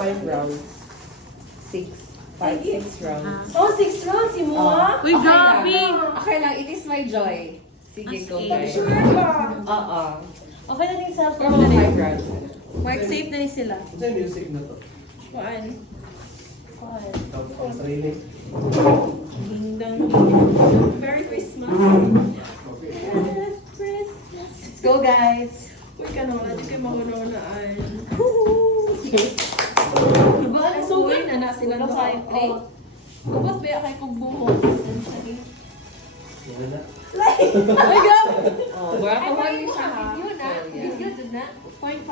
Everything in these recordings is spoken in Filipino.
5 rounds. 6. 5, 6 rounds. Oh, 6 rounds, si mo? Uy, Okay lang. grabe! Okay lang, it is my joy. Sige, go Sige. guys. Sure ba? Oo. Okay na din sa Pero mga 5 rounds. Mark, safe na ni sila. Ito yung music na to. Kuan. Ito, pang sarili. Ding-dong. Merry Christmas. Yes, Christmas. Let's go guys. Uy, kanula, di kayo mahununaan. Ay, So, uy, na sila na sa entry. Kubot ba kay kong buhok? Wala na. Ay, God! Oh, wala pa wala siya ha. Video na. Oh, yeah. Video dun na. 0.5.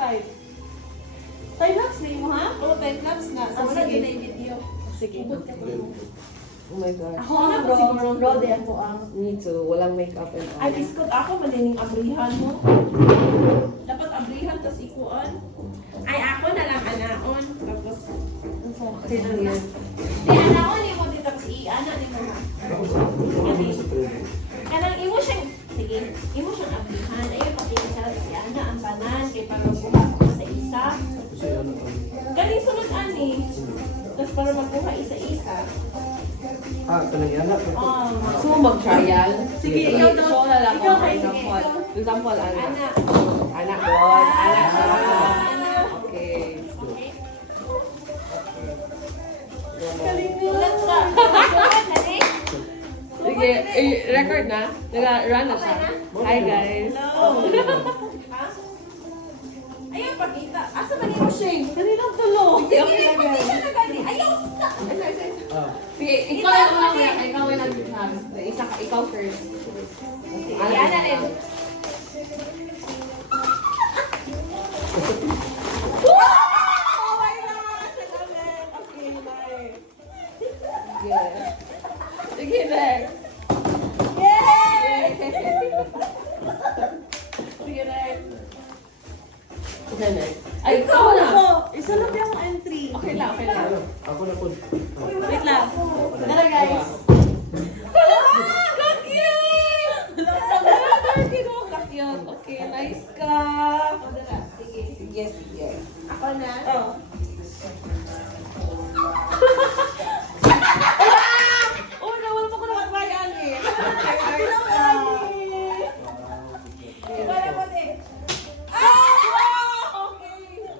Time lapse na mo ha? Oo, time lapse na. Sa wala Sige. din na video. Sige. Oh my God. Ako ang bro de ako ang. Me too. Walang makeup and all. Ay, iskot ako, malining abrihan mo. Dapat abrihan, tas ikuan. Ay, ako na lang anaon. Tapos, Okay lang yan. Di anaon ni mo dito kasi ana ni mo. Kanang imo siyang sige, imo siyang ablihan. Ayo pati sa si ana ang tanan kay para buka sa isa. Kasi ano to? Galing sunod ani. Tapos para magkuha isa-isa. Ah, ito lang yan. Oh, Gusto mo mag-trial? Sige, ikaw daw. Show na lang Ikaw, ako. sige, Example. ikaw. Example, anak. ana. Anak doon. Anak doon. Ana. Okay. Okay. Galing mo. Ulat sa. Ulat na ni. Sige, record na. Nag-run na siya. Hi guys. Hello. Ha? Ayaw pakita. Asa man imo shing? Kanilang tulo. Sige, pati siya nagadi. Ayaw sa. Ah, Sige, ikaw yung unang ikaw yung nag-run. Isa ka, ikaw first. Yan na rin. Oh my gosh! Ang galing. Okay, nice. Sige. Sige, next. Yay! Sige, next. Sige, next. Ay, ikaw na. Ako, isa lang yung entry. Okay lang, okay lang. ano? Ako na po. Wait lang. Tara guys. Okay, nice ka. Sige. Sige, sige. Ako na. Oh. Oh, nawala pa ko na magbayaan eh. Para mo din.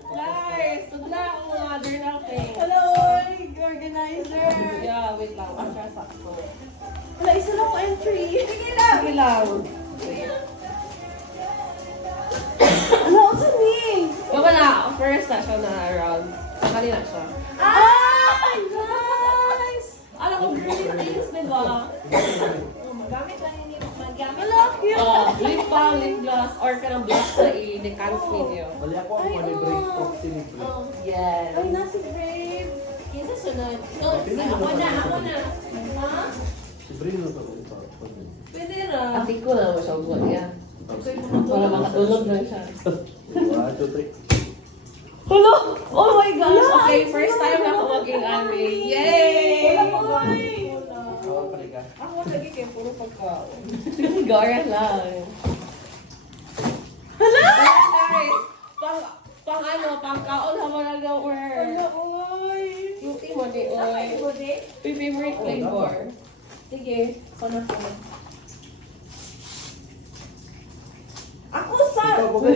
Nice. Sudla ako mga journal thing. Hello, organizer. Yeah, wait lang. Ang siya sakto. Wala, isa lang ang entry. Sige lang. Sige lang. Ano, saan ni? Baka na, first na siya na round. Kanina siya. Ah! Nice! Alam ko, green things, di ba? Magamit lang yun. Magamit. Wala, cute. Lip balm, lip gloss, or kanang blush na i-decant ninyo. Bali ako ang mali-break proxy ni Break. Yes. Ay, nasi Brave. Kinsa sunod? No, ako na. Ha? Si Brin na to. Pwede ra. Ati ko na mo siya ugot niya. Para makatulog lang siya. 1, 2, 3. Hello! Oh my gosh! Okay, first time na ako maging anime. Yay! Ako pa rin ka. Ako lagi kayo, puro pagkaon. Gara lang. Hala! Nice! Pang ano, pang kaon habang nag-work. Hala, oy! Cutie mo di, oy. Ako din. Yung favorite flavor. Sige. Ako na po. Ako sa... Ikaw po ba?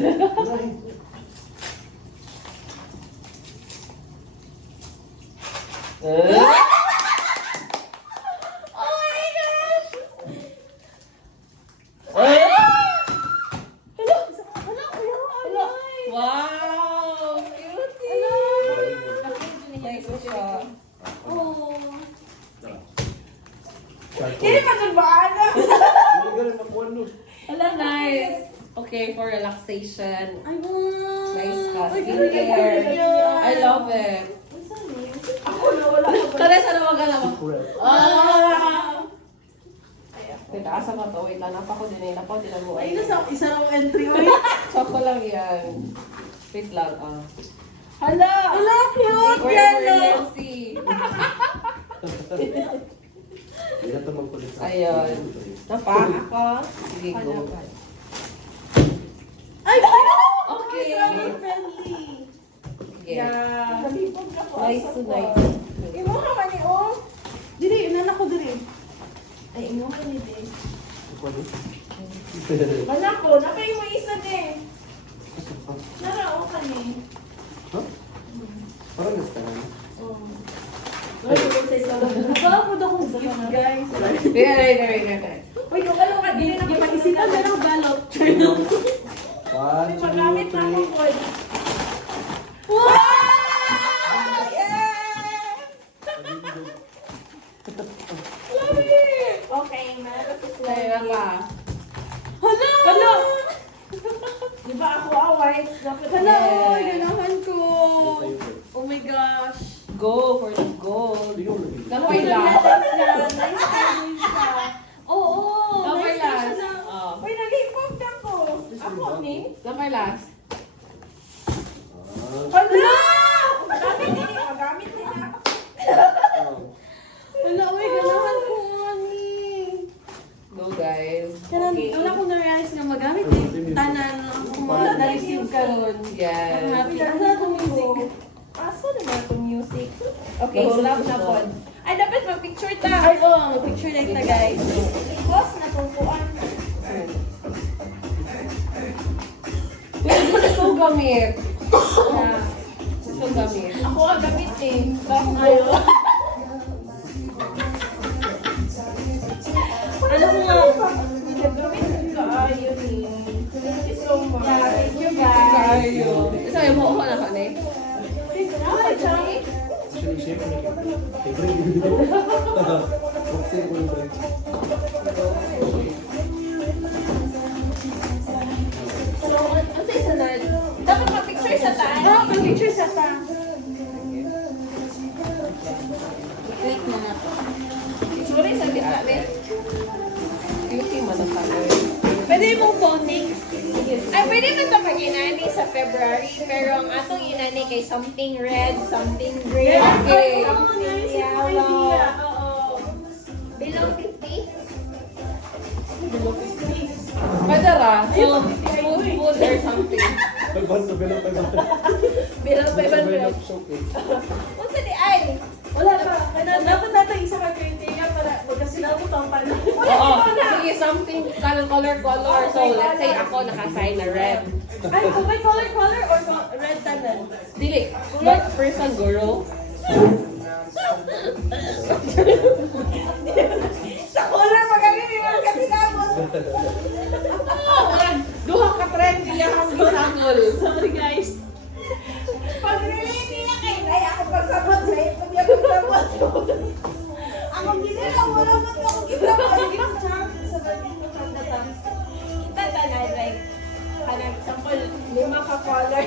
Oh my gosh! Hala! Hala! Hala! Wow! Cutie! Nice siya. Oh. Kini pa dyan ba, Ana? ganun makuha no. Hala, nice! Okay, for relaxation. I want! Nice ka. Ay, Skincare. ganyan. I love it. Ako na wala ko. Kaya sana mag-alama. Correct. Ah! Teka, asa ka to? Wait lang, napako din eh. Napako din mo. Ay, nasa isa lang entry, oy. Sakto lang yan. Wait lang, ah. Hala! Hala, cute! For Yellow! emergency. Hindi na ito magkulit sa Ayun. Napa, ako. Sige, go. Ay! Okay. Family friendly! Sige. Yeah. Nalipog ka Nice to nice. Imo ka man ni oh. Dili, nanak ko dili. Ay, imo ka ni din. Ako ano? Nanak ko, napay mo isa din. Narao ka ni. Ha? Parang nasta na. Wala po daw kong gift, guys. Dire. Uy, kung ano ka, dili na pag-isipan na lang balot. One, May magamit na ako po. Wow! Okay, meron si Kaya ka. Hala! Hala! Di ba ako away? Dapat Hala, Hala! ganahan ko. Oh my gosh! Go for the gold. Hindi ko nabili. Gamay lang. Oo! Gamay Nice lang. na siya na. Oh. Uy, nalipog na ko! Ako ni? Gamay last. Hala! Magamit din eh. Magamit din ako. Hala, uy, ganahan ko nga ni. Go guys. Okay. Wala ko na-realize na magamit eh. Tanan kung mga na-receive ka ron. Yes. Happy na itong music. Asa naman itong music? Okay, Go. stop na po. Ay, dapat mag-picture ta. Ay, oo, mag-picture na ita, guys. Pause na tungkuan. Wait, this is so gamit. Yeah. This is so gamit. Ako ang gamit eh. Ayaw. Ano ko nga? Gamit ka ayaw eh. Thank you so much. Yeah, thank you guys. Kayo. Isa yung mo na ka ni. Ay, Johnny. Actually, siya ko nagkita. Buksin ko yung break. So, ano sa isa na? Dapat mag-picture sa tayo. Oo, mag-picture sa tayo. Wait na na. Sorry sa gitna ni. Beauty man ang color. Pwede mong phonics. Ay, pwede man ito mag-inani sa February, pero ang atong inani kay something red, something green. Okay. Oo, naisip ko idea. Oo. Below 50? Pwede ra. So, food or something. Pagbanto, bilang pagbanto. Bilang pa ibang Bilang showcase. Unsa di ay? Wala pa. Dapat natin isa mag-criteria para magkasinabot ang panahon. Oo. Sige, something color. So, let's say ako naka-sign na red. Ay, kung may color or red tanan? Dili. But person guru. Sa color magaling yung mga kasinabot. Duha ka trend niya ang gisangol. Sorry guys. Pag-relate niya kay Nay, ako pagsabot na ito niya pagsabot. Ako ginila, wala mo ito ako ginila. Kita tanan, like, kanang example, 5 ka color.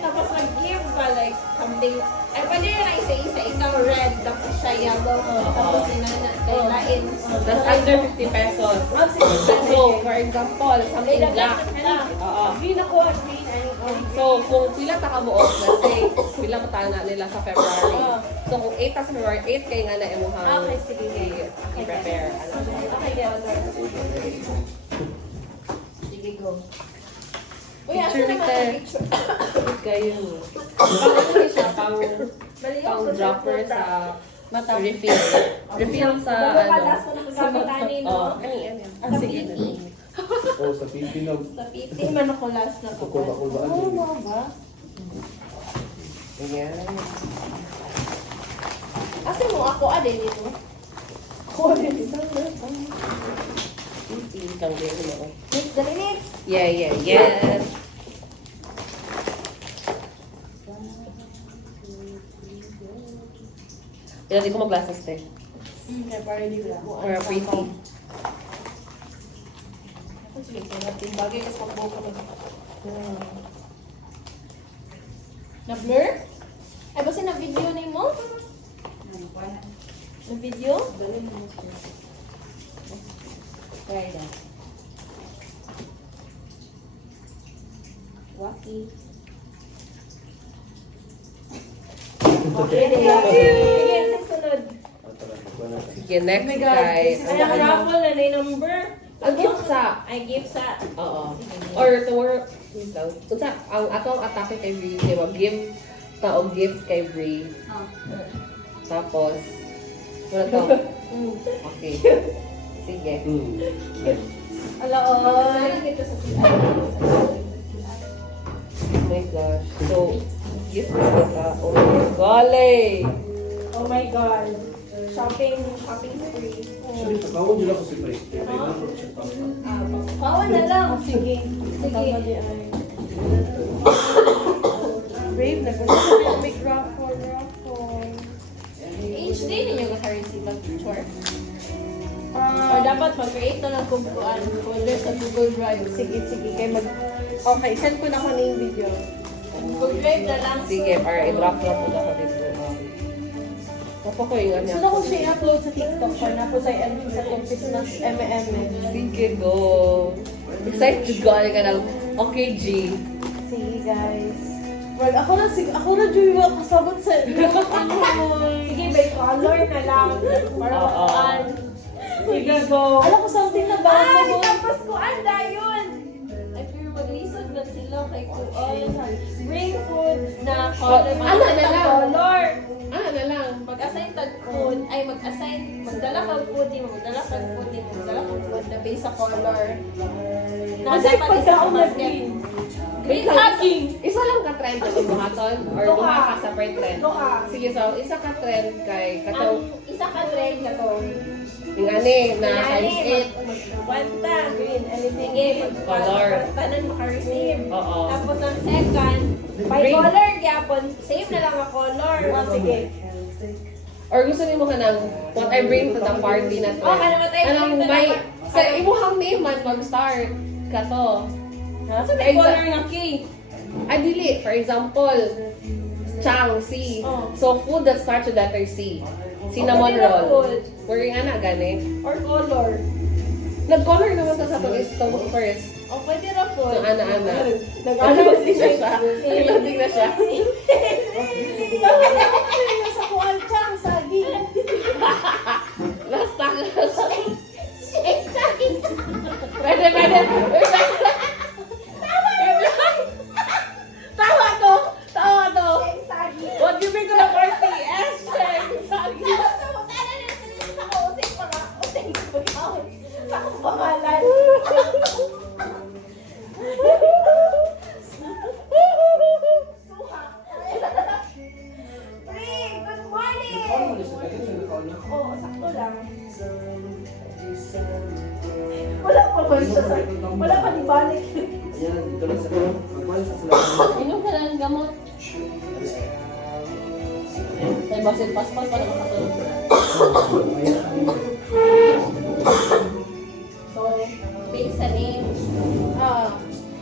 Tapos mag-give ka, like, something, ay, pwede yun na isa-isa, ikaw red, tapos siya yellow, tapos inana, kay lain. That's under 50 pesos. So, for example, something black. Oo. Green ako, green and orange. So, kung pila ta kabuok, let's say, pila ta na nila sa February. So, kung 8 ta sa February, 8 kay nga na imuhang Okay, sige. i-prepare. Ano? Okay, guys. Sige, go. Uy, Picture asa naman kita. ang picture? Kayo. Pang ano siya, pang Baliw ko dropper sa refill. Refill sa ano. Balas ko na kagamitanin, no? Oh, Sa sige. PT. Oh, sa Pilipino. Sa PT. Hindi man ako last na ko. Kulba-kulbaan din. ba? Ayan. Kasi mo ako, adin dito. Easy kang din mo. Next, dali next. Yeah. Kaya di ko mag-glasses te. Para hindi ko. Or pretty. Sige, natin bagay kasi pag-buka mo. Na-blur? Ay, basta na-video na mo? Na-video? Try that. Wacky. Okay, sige, sunod. Sige, next guys. Ay, ang raffle na na number. Ang gift sa. I give sa... Oo. Or tomorrow, wait lang. Unsa ang atong atake kay Vicky, give taong gift kay Brie. Oh. Tapos, wala to. Okay. Sige. Ala, oh. Dito sa CR. Oh my gosh. So, gift ka. Oh my golly. Oh my God. Shopping spree. Actually, pagkawin nila ko si Pre. Kaya kailangan siya tawag. Bawa na lang. Sige. Sige. Brave, nag-usap na may raffle. Each day ninyo maka-receive ang picture. Or Ah, dapat mag-create na lang kung folder sa Google Drive. sige. Okay, send ko na ko na yung video. Google Drive na lang. Sige, para i-drop na po na ko dito. Tapos ko yung So na kung siya i-upload sa TikTok pa, na po sa MV sa Christmas M&M. Sige, go. Excited ko ka ng okay, G. Sige guys. Well, ako na Joy, kasabot sa Sige, may color na lang. Para Oo. makaan. Sige, go. Alam ko something na ba? Ay, tapos ko anda yun! Ay, pero mag-lisod na sila kay Kuon. Bring food na color. Ano na lang? Color. Ano na lang? Mag-assign tag food, ay magdala kang food, di mo magdala kang food, di mo magdala kang food na based sa color. Kasi pagkaon na green. Wait Green lang, saging! Isa lang ka-trend na buhaton? Or Duha. duha ka sa per trend? Duha. Sige, so isa ka-trend kay kataw. Ang isa ka trend na to. Yung ani na times 8. Magkwanta, green, anything Color. Tanan maka-receive. Oo. Tapos ang second, by Green. color, gyapon, save na lang ang color. Sige. Or gusto niyo mo ka ng what I bring to the party na to? Oh, ano ba tayo? Anong Bring to the may, party. sa imuhang name man mag-start ka to. So may color na key. Dili. For example, Chang, C. Oh. So, food that starts with letter C. Cinnamon pwede na roll. food. We're nga na, gani. Or color. Nag-color naman sa itong istong first. O pwede na po. Yung ana-ana. Nag-ano na siya. Naglating na siya. sa kuwan Chang, saging. Basta ka. Saging. Pwede. Tawa to. Saging. What do you think of the party? Eshe. Sagi. Pangalan. Suha. Pre, good morning. Oo, sakto lang. Wala pa ba siya sa... Wala pa di balik. Ayan, dito lang sa magkuhan sa sila. Inom ka ng gamot. May basit paspas para makatulog. So, base sa name.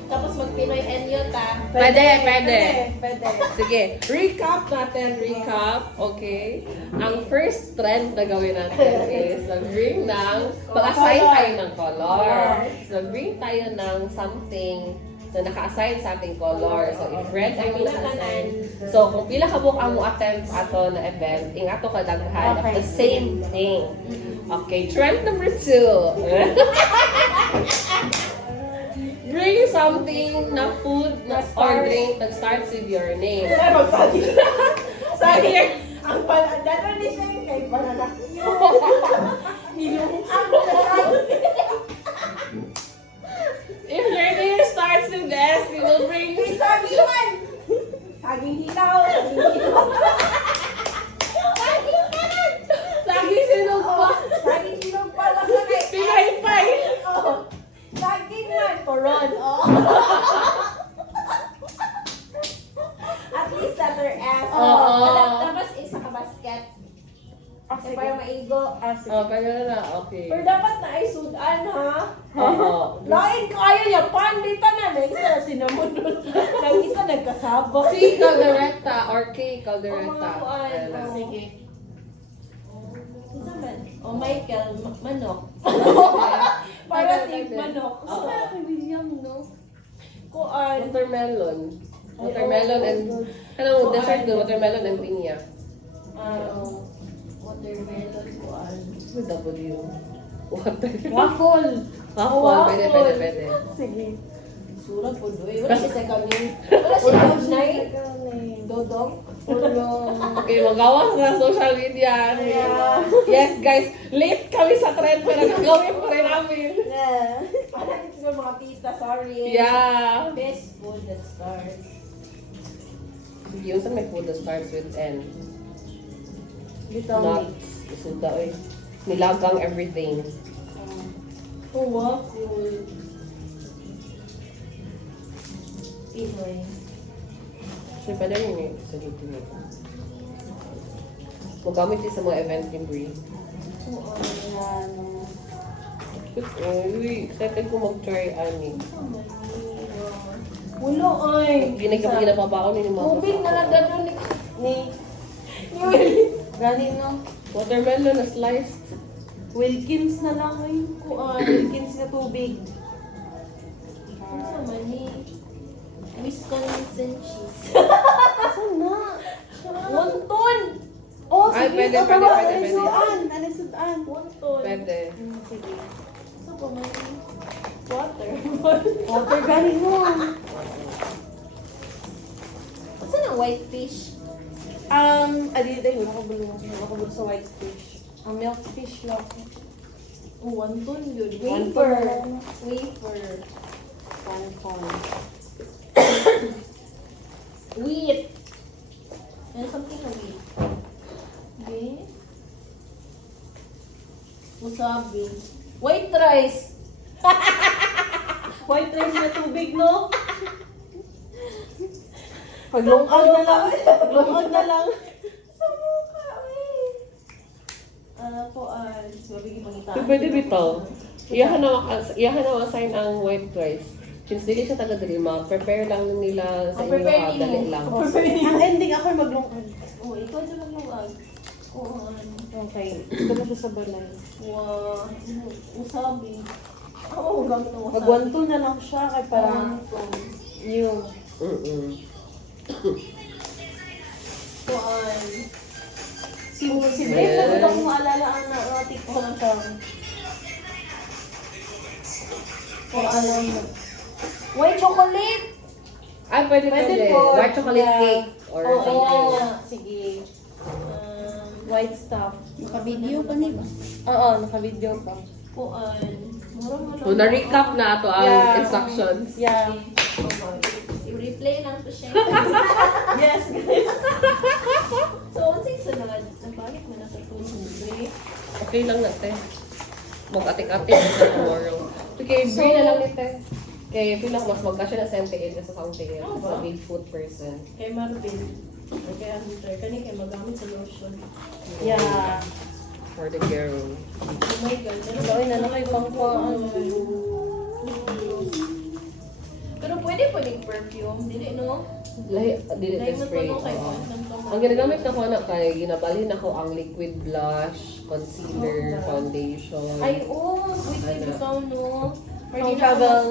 Tapos mag-Pinoy Enyo ta. Pwede. Pwede. Sige, recap natin, okay? Ang first trend na gawin natin is mag-bring ng, mag-assign tayo ng color. So, mag-bring tayo ng something na naka-assign sa ating color. So, if red ang naka-assign. So, kung pila ka book ang mo attend ato na event, ingato ka daghan of the same thing. Okay, trend number 2. Bring something na food na or drink that starts with your name. Ay, mag-saging. Saging. Ang pala, dito ni siya yung kay banana. Nilong. Ang saging. If your name starts with S, you will bring May saging man. Saging hilaw. Saging hilaw. Saging kanan. Saging sinog pa. Saging hilaw pala sa kay. Pinay-pay. Oo. Saging man. Poron. Oo. At least letter S. Oo. Tapos isa ka basket. Kasi para maigo. Oh, pwede na. Okay. Pero dapat na ay sudan, ha? Oo. Lain kaya niya, pandita na. Nag-isa na sinamunod. Nag-isa nagkasabot. C. Caldereta or K. Caldereta. Oh, mga kuwan. Ayan na. Oh. Sige. Isa man. O Michael, manok. Para si manok. Oo. Kay William, no? Kuan. Watermelon. Watermelon and, ano, dessert doon, watermelon and pinya. Watermelon, kuan. With W. Water. Waffle. Waffle. Pwede. Sige. Surat po doy. Wala siya sa kami. Wala siya sa Dodong. Okay, magawa sa social media. Yeah. Yes, guys. Late kami sa trend pero gagawin pa rin namin. Yeah. Parang ito yung mga tita, sorry. Yeah. Best food that starts. Yung sa may food that starts with N. Bitaw Nuts. Isuda eh. Nilagang everything. Oh, waffle. Pinoy. So, pwede rin yung sa dito nito. Magamit din sa mga event ni Brie. Oo, yan. Uy, excited ko mag-try ani. Ulo, ay. Ginapabao ni mga Tubig na lang doon ni Galing no? watermelon na sliced. Wilkins na lang ay. Wilkins na tubig. Ano sa mani? Wisconsin cheese. Saan na? Wonton! Oh, Ay, sige. pwede, Ito pwede, ba? pwede, pwede. Alisudan. Alisudan. Wonton. Pwede. Sige. Saan pa mani? Water. Water galing mo. What's in a white fish? Adi tayo, nakabulong sa white fish. Ang milk fish lang. Oh, wonton yun. Wafer. Wafer. Fun. Wheat. There's something na wheat. Okay. Wasabi. White rice. White rice na tubig, no? Paglungag na lang. Paglungag na lang. Sa mukha, eh. Ano po, mabigyan pangita. So, pwede bitaw. Iyahan na assign ang white rice. Since dili siya taga-dili, prepare lang nila sa inyo prepare ha, dali nimo. lang. Ang ending ako maglungag. Oh, ikaw sa maglungag. Oo, okay. Ito na siya sa balay. Wow. Wasabi. Oo, gamit ng wasabi. Magwanto na lang siya kay parang yung Kuan. si Brave na gusto kong maalala ang TikTok ng siyang. O alam mo. White chocolate. Ay, pwede. po. White chocolate Yeah. cake or Oo, something. sige. White stuff. Naka-video pa ni ba? Oo, naka-video pa. Kuan. Murang mo So, na-recap na ato ang Yeah. instructions. Yeah. I-replay lang to siya. Yes, guys. So, unsay sunod? Nabalik mo na sa tuloy. Okay lang natin. Mag-atik-atik sa tomorrow. Okay, Brie na lang nito. Kaya feel ako mas magkasya na sa MTL kasi sa MTL. Oo Sa ba? big food person. Kay Marvin. Kay Hunter. Kani kay magamit sa lotion. Yeah. For the girl. Oh my God. Ano na lang kayo pangkuhaan. Pero pwede pa din perfume. Dili, no? Dili Dahil ka spray. mo kay Oo. Kuan. Ang ginagamit na ko na kay ginabalhin ako ang liquid blush, concealer, foundation. Ay, oh. Wait, Ano? ikaw, no? Or Pang di na travel.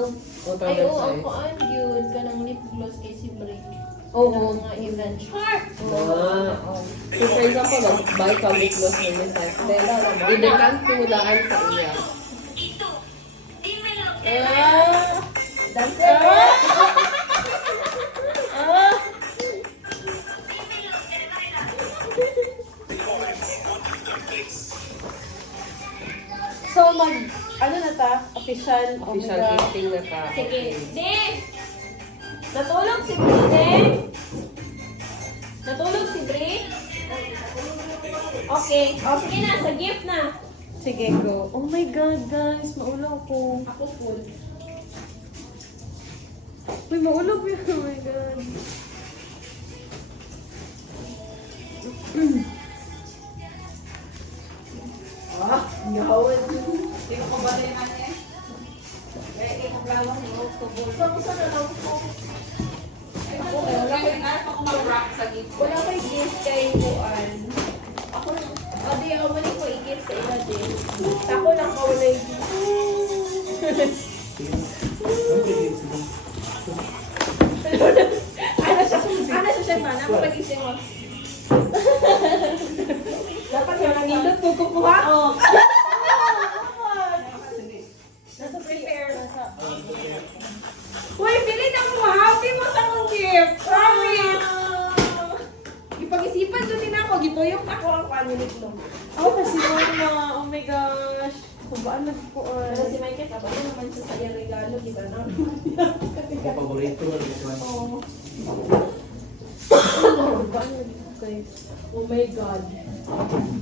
What Ay, other oo, ang size? kuan yun. Kanang lip gloss kay si Brie. Oo. Ng mga event. Char! So for example, mag-buy ka lip gloss na yung size. Then, i-decan mo daan sa iya. Dancer! So, ano na ta? Official. Official Omega. gifting na ka. Sige. Di! Natulog si Brie? Natulog si Brie? Okay. O, sige na. Sa gift na. Sige, go. Oh my God, guys. Maulaw ko. Ako full. Uy, maulaw yun. Oh my God. Wala ko i-gift kay Juan. Ako, di ako mali ko i-gift sa ila din. Ako lang ko wala i-gift. Ano siya ba? Naku mag-isip mo. Dapat yung nangindot ko kukuha. Oh. gituyok ako ang panilit mo. Ako kasi mga, oh my gosh. Kubaan na po. Pero si Michael, kapag naman siya sa iyang regalo, kita na. Ang paborito na rin siya. Oo. Kubaan na po guys. Oh my God.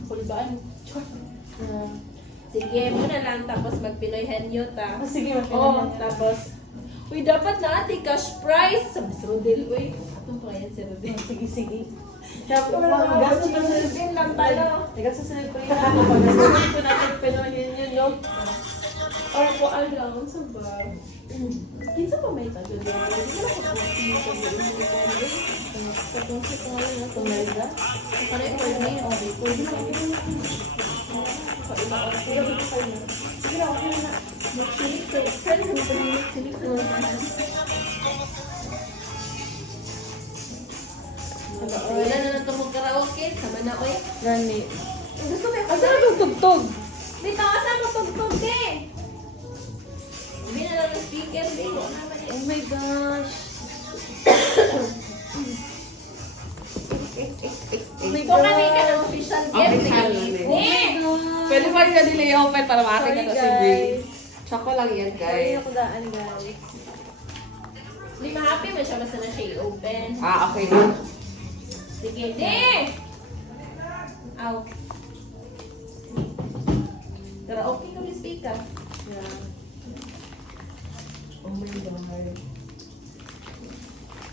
Kulbaan. Sige, muna lang. Tapos mag-Pinoy henyo ta. Sige, Oo, tapos. Uy, dapat na ate cash prize. Sabi si Rodel, uy. Atong pa yan si Rodel. Sige. Kaya po, Gasto gasto pa pa sa sa Rodel lang tayo. Gasto sa nagpray na ako. Pag-gasto ko natin Pinoy yun, no? Or po, ano, sa ba? Kinsa pa may tago din? Hindi ko na kapag Patungsi ko nga lang ako, Melda. Pareho ko yun. Okay, pwede na ako. Sige na, okay na. Mag-silik ko. Friend, mag-silik ko. Wala na na itong mag-karaoke. Sama na, oy. Gani. Gusto ko yung Asa na itong tugtog? Dito, asa mo tugtog, eh? Hindi na lang ang speaker, eh. Wala naman eh. Oh my gosh. Oh my Ito kami ka ng official Okay, gift. kami. Eh! Pwede ba yung nila i-open para makakita Sorry to si Brie? guys. Choco lang yan, Sorry guys. ako daan guys. Hindi ma-happy man siya basta na siya i-open. Ah, okay. Sige, di! Aw. Pero okay kami speaker. Yeah. Oh my God.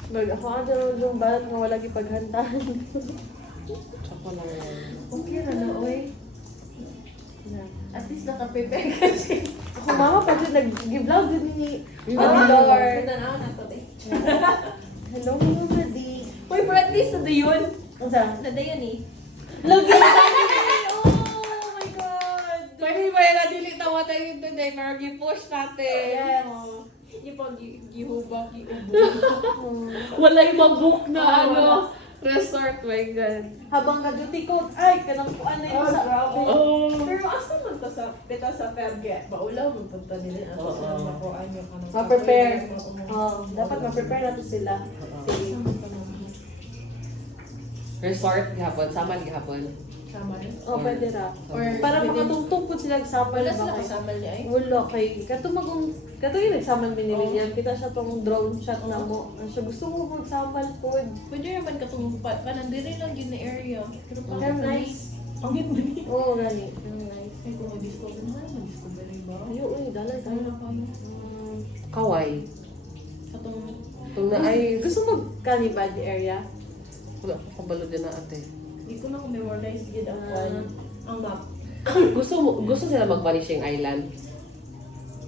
Mag ako ang dyan yung balat nga wala gipaghantahan. Choco lang yan. Okay na na, oy. Yeah. At least naka-prepare ka siya. Ako mama pa dyan nag-give-vlog din ni Outdoor. Tanaw na to, eh. Hello, Mama Di. Uy, pero at least na yun. Ang saan? Na yun eh. Lagi na Oh my God! Pwede ba yan nadili tawa tayo today pero gi-push natin. Yes. Yung pag gihubak, giubog. Wala yung mag-book na ano, resort, my God. Habang nag-duty ko, ay, kanang kuan na yun sa... grabe. Oh. Pero asa man to sa pita sa February? Baulaw mo punta nila. Asa Oo. sila makuhaan yung kanang Ma-prepare. Dapat ma-prepare na to sila. Sige. Resort, gihapon. Saman gihapon. Sama rin. Oh, pwede ra. Or Para pwede- makatungtong po sila sa Wala ba sila kay- kasama niya ay. Wala kay katumagong yung nagsaman din ni William. Kita siya tong drone shot na mo. Ano siya gusto mo magsamal po. Pwede naman katungpa. Kanandiri lang yun na area. Pero Pero parang nice. Ang ganda niya. Oo, gani. Nice. Ay, kung mag-discover naman, mag-discover ba? Ayo, uy, dalay Tayo tayo. na kayo. Kaway. Katong Kung na ay, Gusto mo kanibad area? wala ko kabalo din na ate. Hindi ko na memorize yun ang ang map. Gusto sila mag-vanishing island.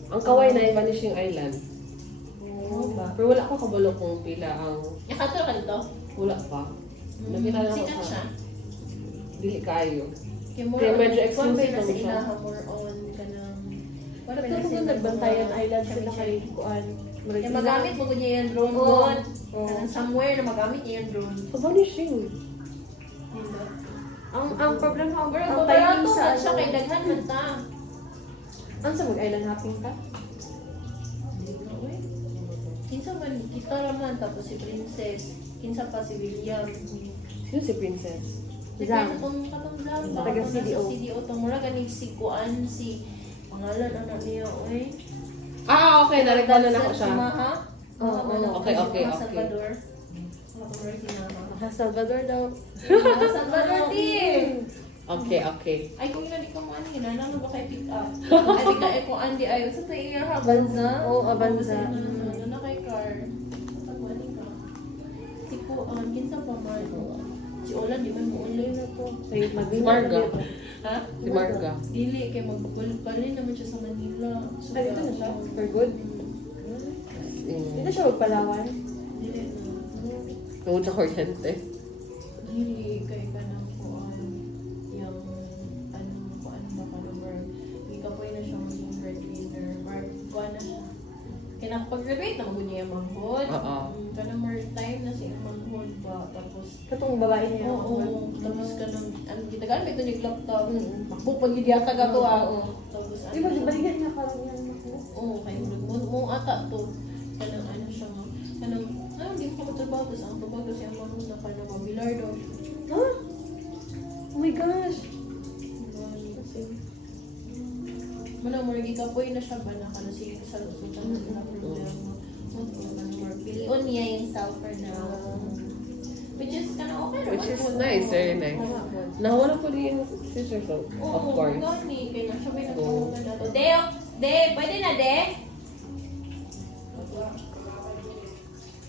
Ang kaway na yung vanishing island. Oo ba? Pero wala ko kabalo kung pila ang, Nakato ka dito? wala pa. Nakita na ako Sikat siya. Dili kayo. Kaya more Kaya on, medyo kung exclusive may nasa naman siya. ilaha, more on ka ng... Wala Ito kung nagbantayan island sila kay kuan. Kaya magamit mo niya yung drone Oo. doon. Oo. Kanang somewhere na magamit niya yung drone. Sa vanishing. Ang problema ang Pero ang kung timing barato sa man siya, kay ano. daghan man ta. Ano sa mag-island hopping ka? Kinsa man, kita naman, tapos si Princess. Kinsa pa si William. Sino si Princess? Zang. Katong Zang. Taga Katong CDO. nasa CDO. Itong mura ganing si Kuan, si pangalan anak niya, oy. Ah, okay. Narigyan na ako Si siya. Maha. Oo, oo. Okay, okay, Maha okay. Salvador. Maha si Maha. Sa Salvador daw. Maha Salvador din. Okay, okay. Ay, kung hindi ko man, hinanang mo ba kay pick up? Ay, di ka, kung andi ay, sa tayo iya ha, Banza? Oo, Banza. Ano na kay car? Pagwali ka. Si Kuan, kinsa pa man. Si Olan, di man mo ulit na to. Kay Marga. Ha? Si Marga. Dili, kay magbalik naman siya sa Manila. So, Ah, dito na siya? For good? Mm. Dito siya magpalawan? Dili na. Tungkol sa kuryente. Dili, kay ka ng Kuan. Yung, ano ba ka number. Ikapoy na siya maging breadwinner. Or, Kuan na siya. Kaya nakapag-graduate na mag-unya yung manghod. Oo. Kanang more time na siya manghod ba. Tapos, Katong babae niya. oo, tapos ka nang, ang gitagaan, may ito yung laptop. Mm. Makbupag yun yata ka to ah. Oo. Tapos, Di ba, balikan niya parang yan. Oo, kay mo ata to. Kanang ano siya nga. Kanang, hindi mo ka matrabaho. Tapos ang trabaho siya mga na kanang mabilar daw. Ha? gosh! Mana mo lagi kapoy na siya ba na kana sige sa lusutan na problema. Piliun niya yung sulfur na which is kana okay naman. Which is nice, very nice. Nawala ko din yung scissors, so, of course. Gani, kaya na siya may Oo. nagpupunta na to. De, pwede na, De?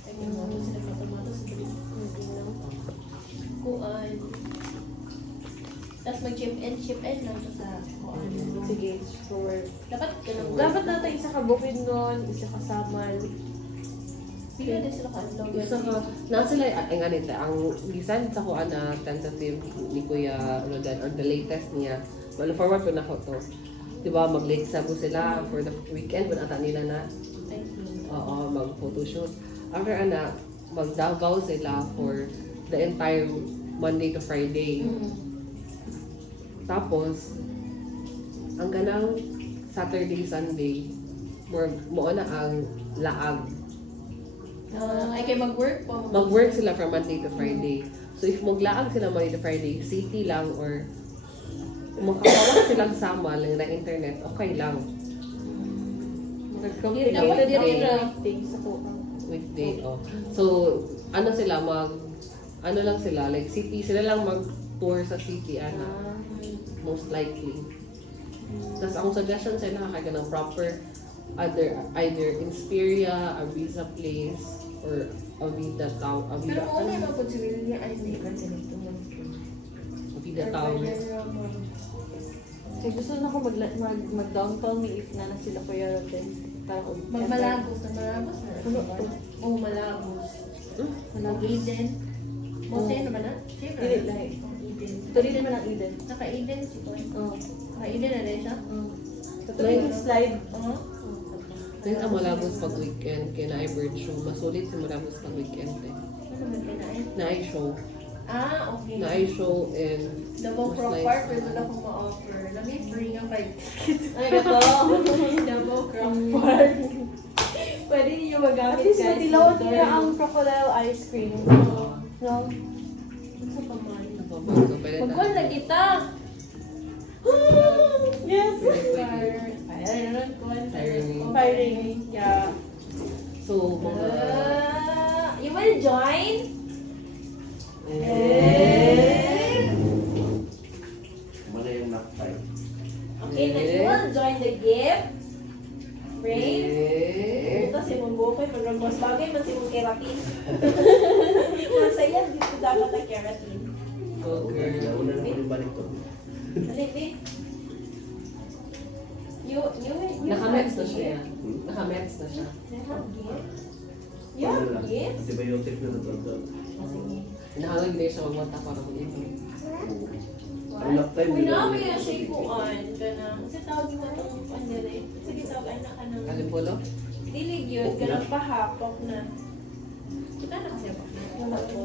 Ay, may mga sila mata-mata sa kuan. Tapos mag-chip in lang siya sa kuan. Sige, sure. Dapat ganun. Dapat natin isa ka bukid nun, isa ka samal. Pila din sila ka-vlog. Isa ka, na sila, ang ganito, ang gisan sa ko na tentative ni Kuya Rodan, or the latest niya, forward ko na ko to. Diba, mag-late sabo sila for the weekend, kung ata nila na, oo, mag-photoshoot. After mag-Davao sila for the entire Monday to Friday. Tapos, ang ganang Saturday, Sunday, mo na ang laag. Ay, kay mag-work po. Mag-work sila from Monday to Friday. So if maglaag sila Monday to Friday, city lang or makakawala silang sama lang na internet, okay lang. Magkamping Dapat na din na. sa tukang. Weekday, oh. So, ano sila, ano lang sila, like city, sila lang mag-tour sa city, most likely. Tapos ang suggestion sila, kaya ng proper, either Inspiria, Avisa Place, or Avida Town, Pero kung ano po si William, ay hindi ka Avida Town. Kasi gusto na ako mag-downtown ni if na sila Kuya Roden. Malagos na. Oo, Malagos. Eden. O, sino naman na? Sino? Dili lang. Eden. Ito rin naman ang Eden. Naka-Eden si Koy. Oo. Naka-Eden na rin siya? Ito rin yung slide. Oo. Kahit ang Malagos pag weekend, kaya na bird show, masulit si Malagos pag weekend eh. Ano man kinain? Na show. Okay. Na show and Double most Crow likely- Park, pwede lang akong ma-offer. Lami free nga kay Ay, ito. Double Crow Park. Pwede niyo At magamit least guys. matilawan niya ang crocodile ice cream. No? Sa pamay. So, pwede na. Magkuhan na kita! Yes! Fire. Ayun, kuhan. Firing. Yeah. So, mga... You will join? Mana yung nakpay? Okay, na you will join the gift. Brave. Ito si mong bukoy, pag mas bagay man si mong keratin. Masaya, dito dapat ang keratin. Okay. Una na ko balik to. Alin, You Naka-mets na siya. Naka-mets na siya. You have gifts? Antibiotic na ito. Nahalag din siya magmata para mag-ito. Ang nakpay Uy, namin na siya ikuan ka na. Kasi tawag mo itong pandere. Sige, tawag anak ka ng... Alimpolo? Dilig yun, ka ng pahapok na. Kita na kasi ako. Wala ko.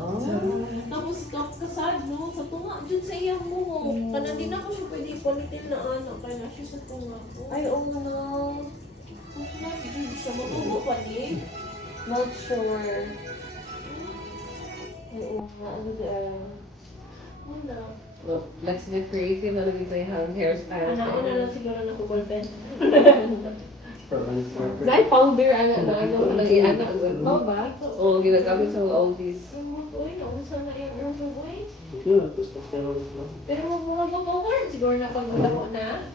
Oh. Tapos kasad, no? Sa tunga, dyan sa iya mo. Kana din ako siya pwede ipulitin na ano. Kaya na siya sa tunga ko. Ay, oh no. Hindi siya matubo pa ni. Not sure. Ay, oo nga. Ano dyan? Wala. Well, let's get creative na lagi sa yung hairstyle. Ano na lang siguro na kukulpen. Dahil founder, ano, lagi anak. Oo ba? Oo, ginagamit sa oldies. Uy, nausa na yung urban boy. Ito, testosterone na. Pero mga bukong siguro na pag mo na.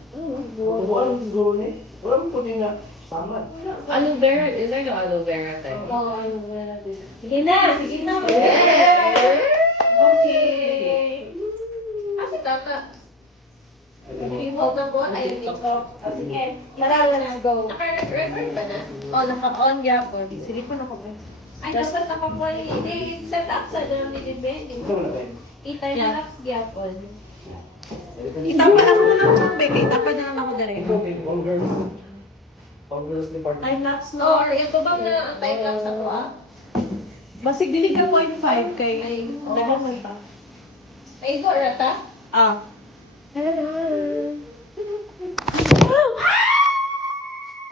Buwan siguro ni. Wala mo po din na sama. Aloe vera, is there no aloe vera tayo? Oo, ano ba natin? Sige na! Sige na! Okay! Asa tata? Hold na po. Ayun dito. Sige. Marala na. Go. Naka-record ba na? Oh, naka-on yapon. Sige pa na ko ba? Ay, dapat nakapoy. Hindi, set up sa dami ni Ben. Ito na ba yun? Itay na lang gyapon. Itapa na mo na ako, Beke. Itapa na lang ako dali. Ito, all girls. All girls department. Time-lapse na. Or, ito bang na time lapse ako ah? Basig dili ka 0.5 kay Ay, nagawin pa. Ay, go, rata? Ah.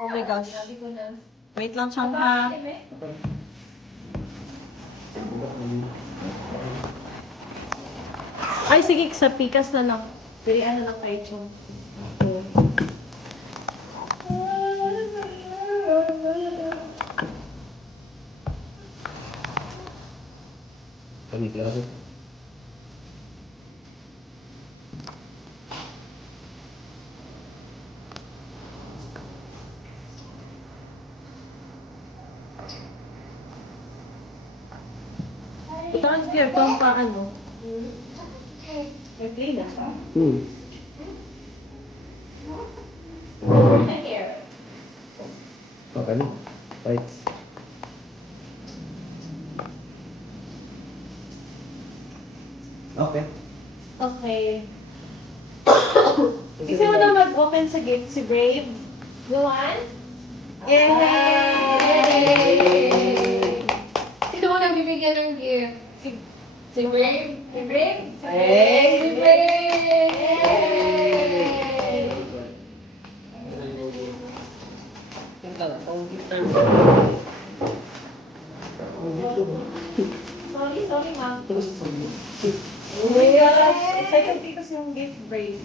Oh my gosh. Sabi ko na. Wait lang siyang ha. Ay, sige, sa pikas na lang. Pilihan na lang kayo, Chong. Kami klaro. Ito ang gear, ito ang paano. Okay na. Okay na. Right. Okay. Okay. Kasi mo na mag-open sa gift si Brave. Go on. Yay! Sino mo nang bibigyan ng gift? Si Brave? Si Brave? Hey! Si Brave! Sorry, ma'am. Oh my gosh! Excited dito sa yung gift, Brave.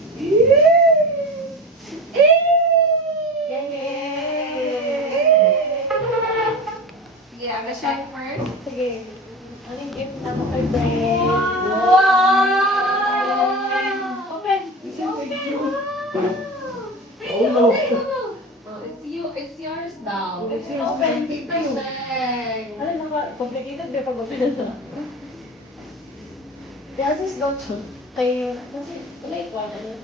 Sige, aga siya first. Sige. Ano yung gift na mo kay Brave? Open! Oh no. It's yours now. It's yours. Open. Perfect. Ano na complicated ba pag open na? Yes, is not true. Kaya, kasi, wala ito, ano?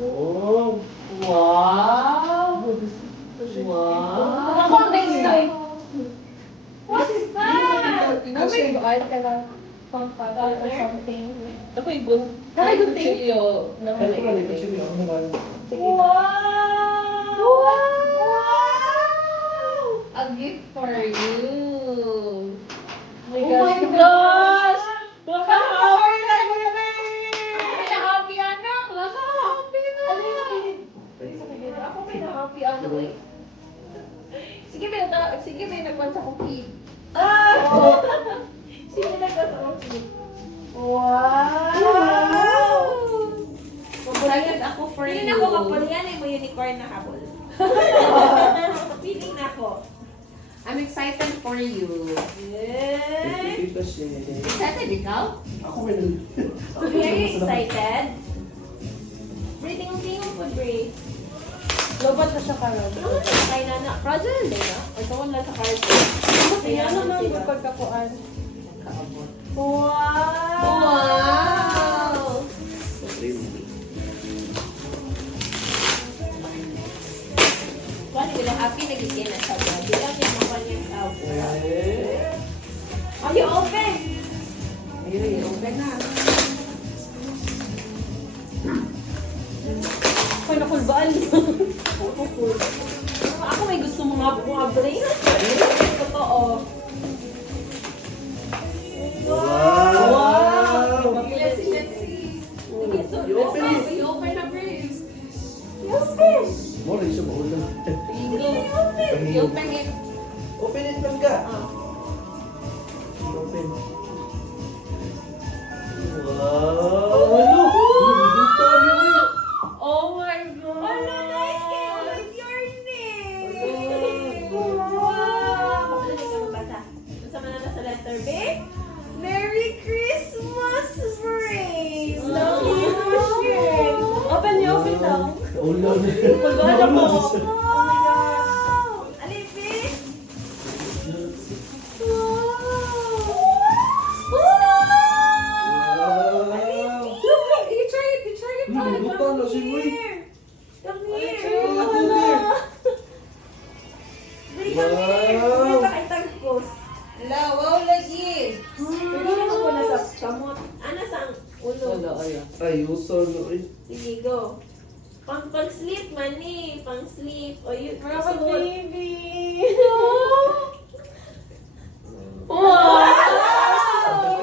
Oh. Wow! Wow! Ako next time. What is that? Oh my God, ka lang. Pampagal or something. Ako yung good. Ay, good thing. Chilio na Kaya ko maliit. sige ako naman. Wow! A gift for you. Oh my gosh! Naka-happy anak! Naka-happy na! Ako may na-happy ano eh. Sige, may nagwan sa cookie. Sige, nagkataon. Wow! Excited ako for Pili you. na ako kapul. Yan ay mo unicorn na kapul. Pili na ako. I'm excited for you. Yay! Excited ikaw? Ako may nal... Very excited. Breathing po, Bray. Lobat na siya karon. Kay Nana. Fragile din, no? Or tawon lang sa card. Kaya naman yung pagkakuan. Wow! Wow! Wala nila happy nagiging na siya. Bilang niya naman niya sa Are you open? Ayun, open na. Ay, nakulbaan. Ako may gusto mga brain. Totoo. Wow! Let's see. Sige, so, You let's open go. it. You open the brace. You open. Mo rin siya maulan. You open. You open it. Open it lang ka. Ah. Open. Wow! Ano? Buto niyo eh. Oh my God! Wala, nice kayo! What's your name? Wow! Kapag ka magbasa. Masama na sa letter B. Merry Christmas, Brace! Lovely shirt! Open niyo, open daw. Ulan. Kulbaan ako. Oh my gosh! Alipin! Wow! Look, you try it, Hmm, buto na si Boy. Come Ay, here! try it, Boy. Bring come here! Wow. May pakitang post. Wow, lagi! Pwede na ako na sa kamot. Ano sa ulo? Wala, ayun. Ay, uso no eh. Sige, go. Pang-sleep man eh. Pang-sleep. O yun. Mga baby. Wow!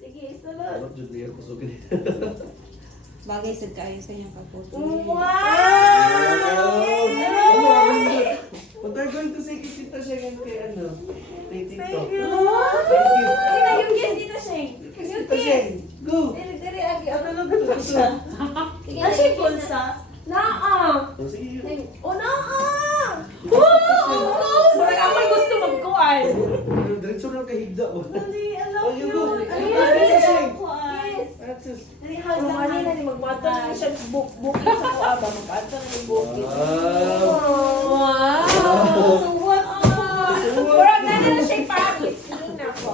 Sige, sunod. Alam dyan niya ako sugin. Bagay sa kayo sa inyong pagputo. Wow! Wow! Ano, ano? Pantay ka going to say kay Tita Sheng kay ano? Kay Tito. Thank you. Thank you. Kaya yung kiss dito, Sheng. Kiss Yung Tita Sheng. Go! Diri agi ano lang ko siya. Sige, Ano siya kiss pulsa? Naa! Oh, sige. O, naa! Parang ako gusto magkuan. Diretso lang kay Higda. Oh. Hindi, alam Oh, you go. Ay, You go, yes, Tita Sheng. yes. Asus. Dali, hug lang kanina ni magmato na siya booking sa kuha ba? Magmato na yung booking. Wow. Wow! So what? Parang na siya yung Paris. Tingin ako.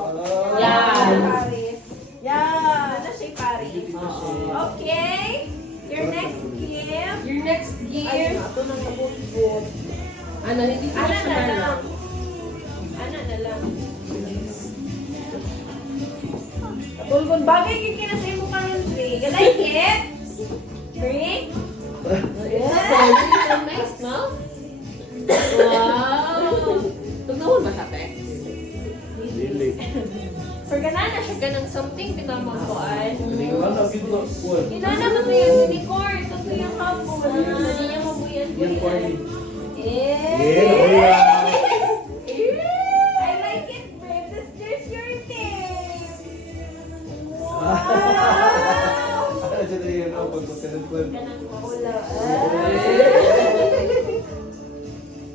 Yan. Paris. Yeah! Na siya yung Paris. Okay. Your next gift. Your next Ay, gift. ito nang nabot-bot. Ano, hindi ko Ana siya na na lang. Ana na lang. Tulgon, bagay kay kinasa mo karon, Dre. You like it? Dre? It's so nice, no? Wow! Tugnaon ba siya, te? Lili. For ganana siya ganang something pinamakuan. Galing ka na, give ko. Kuwan. Ginana mo to yung unicorn. Ito yung hapon. Hindi niya mabuyan ko Yan, Kuwan. Yeah. Yeah. I like it, babe. There's your name. Wow. Ano siya na yan ako pag magkanagkuhan? Ganang maula.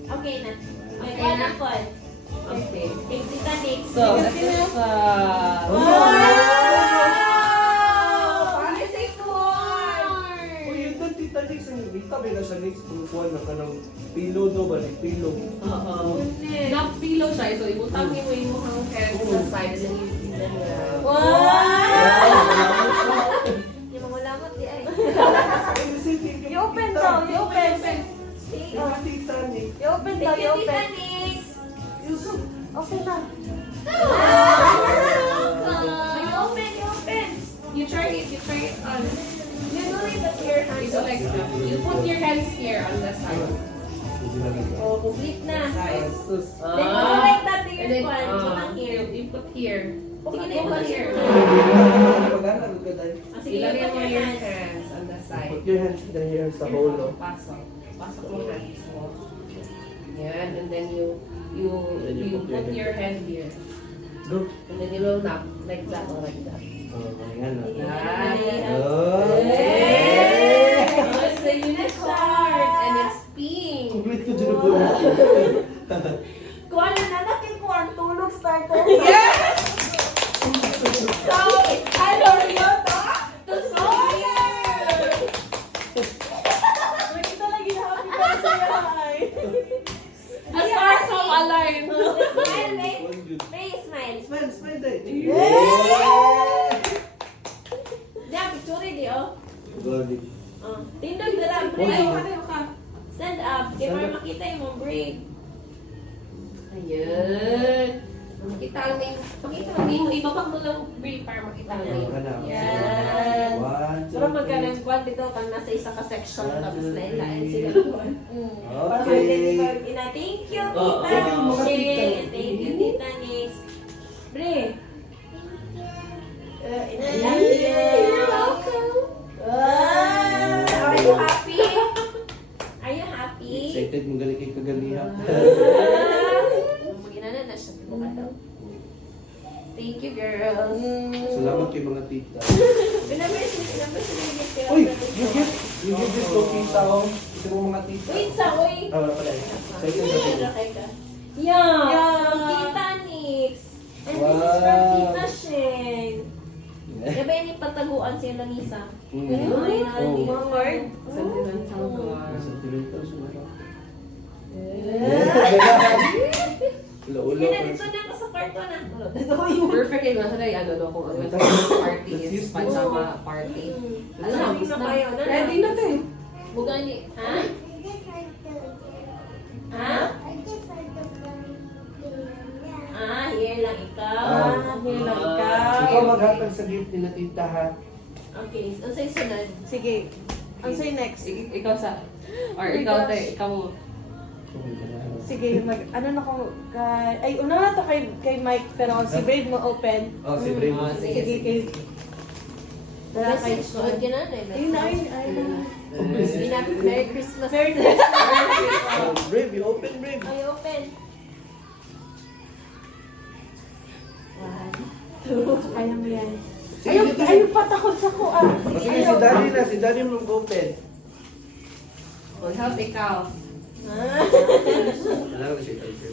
Okay na. Okay, Okay na. Kon. Okay. Take Tita next. So, ito na sa... Wow! Para sa corn. Oh, yun doon, Tita Nix. Itabi na siya, Nix. Kung kuwan na ka ng pillow do ba? Pillow. Oo. Goodness. Nag-pillow siya. Ito, ibutangin mo yung mukhang head sa side. And then you Yung mga lamot di ay. I-open daw, i-open. Tita Nix. I-open daw, Thank you, Tita i-open. Nix. Okay na. You open. You try it on. You do it at your You hands. do like that. You put your hands here on the side. Oh, complete na. Side. Then you like that to your And then, one. Putang here. you put here. Sige na yung here. Sige, Ilagay mo put your your hands. hands on the side. Put your hands in the hair sa hole. Oh. Pasok. Pasok mo hands mo. Yan. And then you Then you put put your your hand here. Go. And then you will knock like that or like that. Oh, ayan na. Yan. Oh. Oh, it's the unicorn and it's pink. Complete ko dyan po. Kung ano na natin ko ang tulog start ko. Yes! So, ano yun to? To solar! Nakita na ginahappy pa sa yahay. As far as I'm alive. Smile, babe. One good. Babe, smile. Smile, smile day. Diyan, picture di oh. Got it. Tindog na lang, Ay, Bray. ka. Stand up. Di para makita yung mong break. Ayan. Makita ang name. Pakita ang name mo. Ibabag mo lang break para makita ang name. Yan. One, two, Pero magkalang three. kwan dito kung nasa isa ka section tapos lain-lain sila kwan. Okay. Thank you, Oh, Tita. thank you, mga Shane. tita. Thank you, Tita Nix. Bre. I love you. You're welcome. Are you happy? Are you happy? Excited mo galing kay kagaliha. Maginana na siya. Buka daw. Thank you, girls. Salamat kay mga tita. Pinamay sila gift kaya. Uy! You give this to tita ko. Ito mo mga tita. Wait sa, uy. Ah, wala pala. Excited na Yan, ako. rakay ka. Yeah. Yeah. From Tita Nix. And this is Wow. from Tita Sheng. Diba yun yung pataguan si Lanisa? Ay, Oh. mga card. Sentimental card. Sentimental siguro. Ulo-ulo. Yan na, dito na ako sa karton na. Perfect yung nasa na ano kung ang Christmas party Let's is use pajama party. Ano na, na kayo? Ano na? Ready na tayo. Bugani. Ha? Ha? Ah, here lang ikaw. Here lang Ikaw ikaw. maghatag sa gift nila tita ha. Okay, ang sa'yo sunod. Sige. Ang sa'yo next. Ikaw sa or ikaw tayo, ikaw mo. Sige, ano na ko kay... Ay, una na to kay Mike, pero si Brave mo open. Oh, si Brave. Oh, sige, Sige, sige. kay... Wala kayo Suod ka na, Ayun na, ayun, ayun. Merry Christmas. Merry Christmas. Oh, Brave, you open, Brave. Ay, open. Kaya mo yan. Sige, Ayun, dito. ayun patakot sa ko ah. Sige, si Daddy na. Si Daddy mo mag-open. Mag-help ikaw. Wala ko siya ito.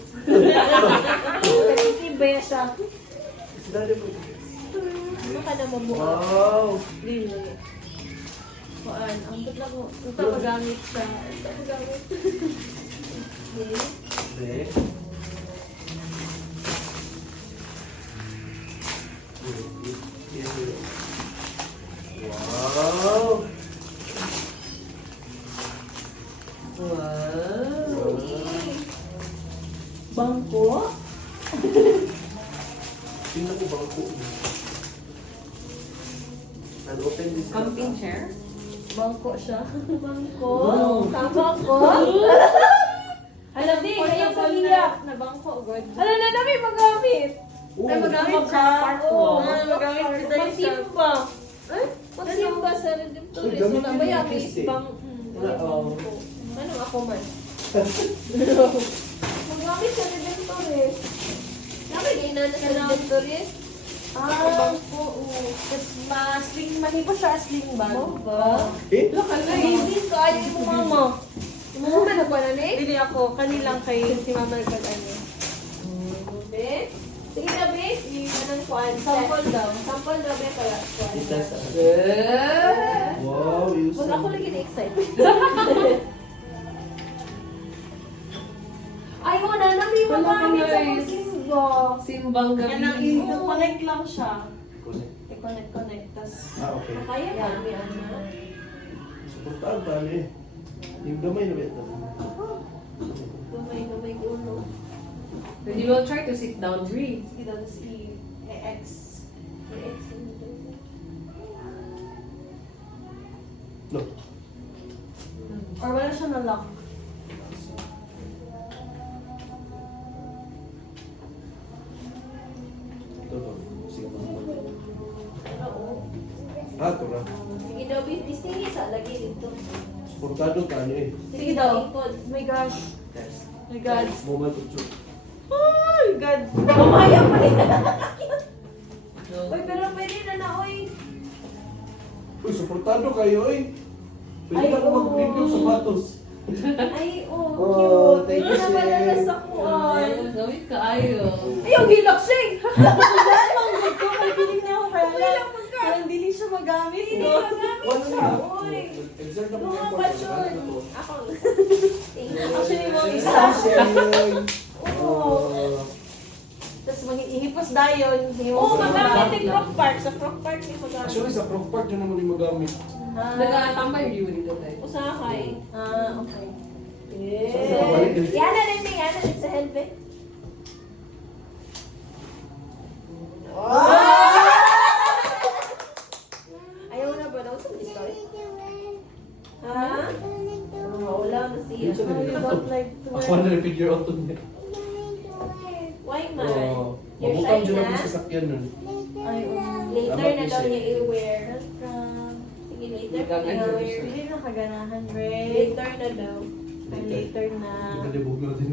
Nakikibaya siya. Si Daddy mo. Ano ka na mabuo? Wow. Hindi mo yan. Kuan, ang tutla ko. Ito magamit siya. Ito magamit. Be. Wow. Wow. Bangko? Tingnan ko ba ako? Nag-open this. Camping chair? Bangko siya. Bangko? Wow. Tama ko? Alam di, ayaw sa iyak. Na bangko, good. Ano na namin magamit? Oh. Ay, magamit siya. Oo. Magamit siya tayo siya. Magsimba. Magsimba sa Redemptorist. Uy, gamit Wala yun ba yung yan? Christy. Bang... Wala, oh. Anong ako man? Magamit sa Redemptorist. Nakagay na sa Redemptorist. Bangko, oo. Tapos ma-sling, mahipo siya sling bag. Mo ba? Eh? Baby ko, ayaw mo mama. Mama na ba na ni? Hindi ako, kanilang kay si Mama nagkag-ano. Be? Sige na, be. Anong kuan? Sample daw. Sample daw, be, pala. Kuan. Kita sa... Good. Wow, you Huwag ako lagi na-excited. Ay, wala na, may Wala magamit ka, sa guys. pagsimba. Simbang Yan ang gabi. connect lang siya. Connect. I-connect, tas... Ah, okay. Kaya kami, ano? Suportahan ba niya eh? Yung gamay na ba ito? Gamay ulo. Then you will try to sit down, Bree. Sige daw, tas i-X. No. Or wala siya na lock. Ito to. Sige pa. Oo. Ah, ito na. Sige daw, be. Distingin sa lagi dito. Suportado ka niya eh. Sige daw. Ikot. Oh my gosh. Yes. Oh my God. Moment of truth. Oh my God. Mamaya pa rin. No. Uy, pero pwede na na, uy. Uy, suportado kayo eh. Pwede Ay, ka na oo. mag-review sapatos. Ay, oh, Oh, cute. thank you, Hindi na pala Shay. nasa kuwan. Gawin ka ayo. Ay, yung hilak siya eh. Ang ko, may piling niya ako kaya. Parang hindi siya magamit. Hindi No? magamit siya, uy. Exert na Mga po. pasyon. Ako. Thank you. Actually, mo isa. Oo. Tapos ihipos dayon. Oo, magamit yung Croc Park. Sa Croc Park ni magamit. Actually, sa Croc Park yun naman yung magamit. Nag-aatambay review dito tayo. Usahay. Okay. Yan na rin yan na rin sa helmet. Ayaw na ba daw sa story? Ha? Wala na siya. Yun sa I ganito. don't like to Ako wear. na rin-figure out niya. Why man? Oo. You're Mabukang shy dyan ako na? sa sakyan nun. Ay, Later na daw niya i-wear. welcome. Sige, later Gagawin na ko i-wear. Hindi na kaganahan, Ray. Later na daw. Ay, later na. Nakalibog na din.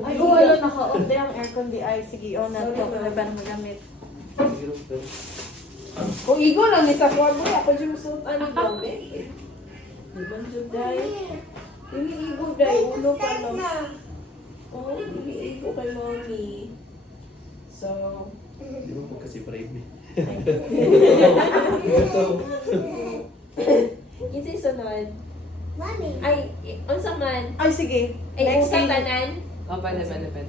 Ay, oo, wala, naka-off din ang aircon di ay. Sige, on na Sorry, to. ma'am. Wala ba na magamit? Hirap daw. Kung igo lang ni sa kwarto, ako yung suot ano daw, eh. Ibang juday. Hindi igo day, ulo pa lang. Oo, hindi igo kay mommy. So, Di ba po kasi brave eh. yun sa sunod. Ay, unsa man. Ay, sige. Ay, Next unsa scene. tanan. Oh, pwede.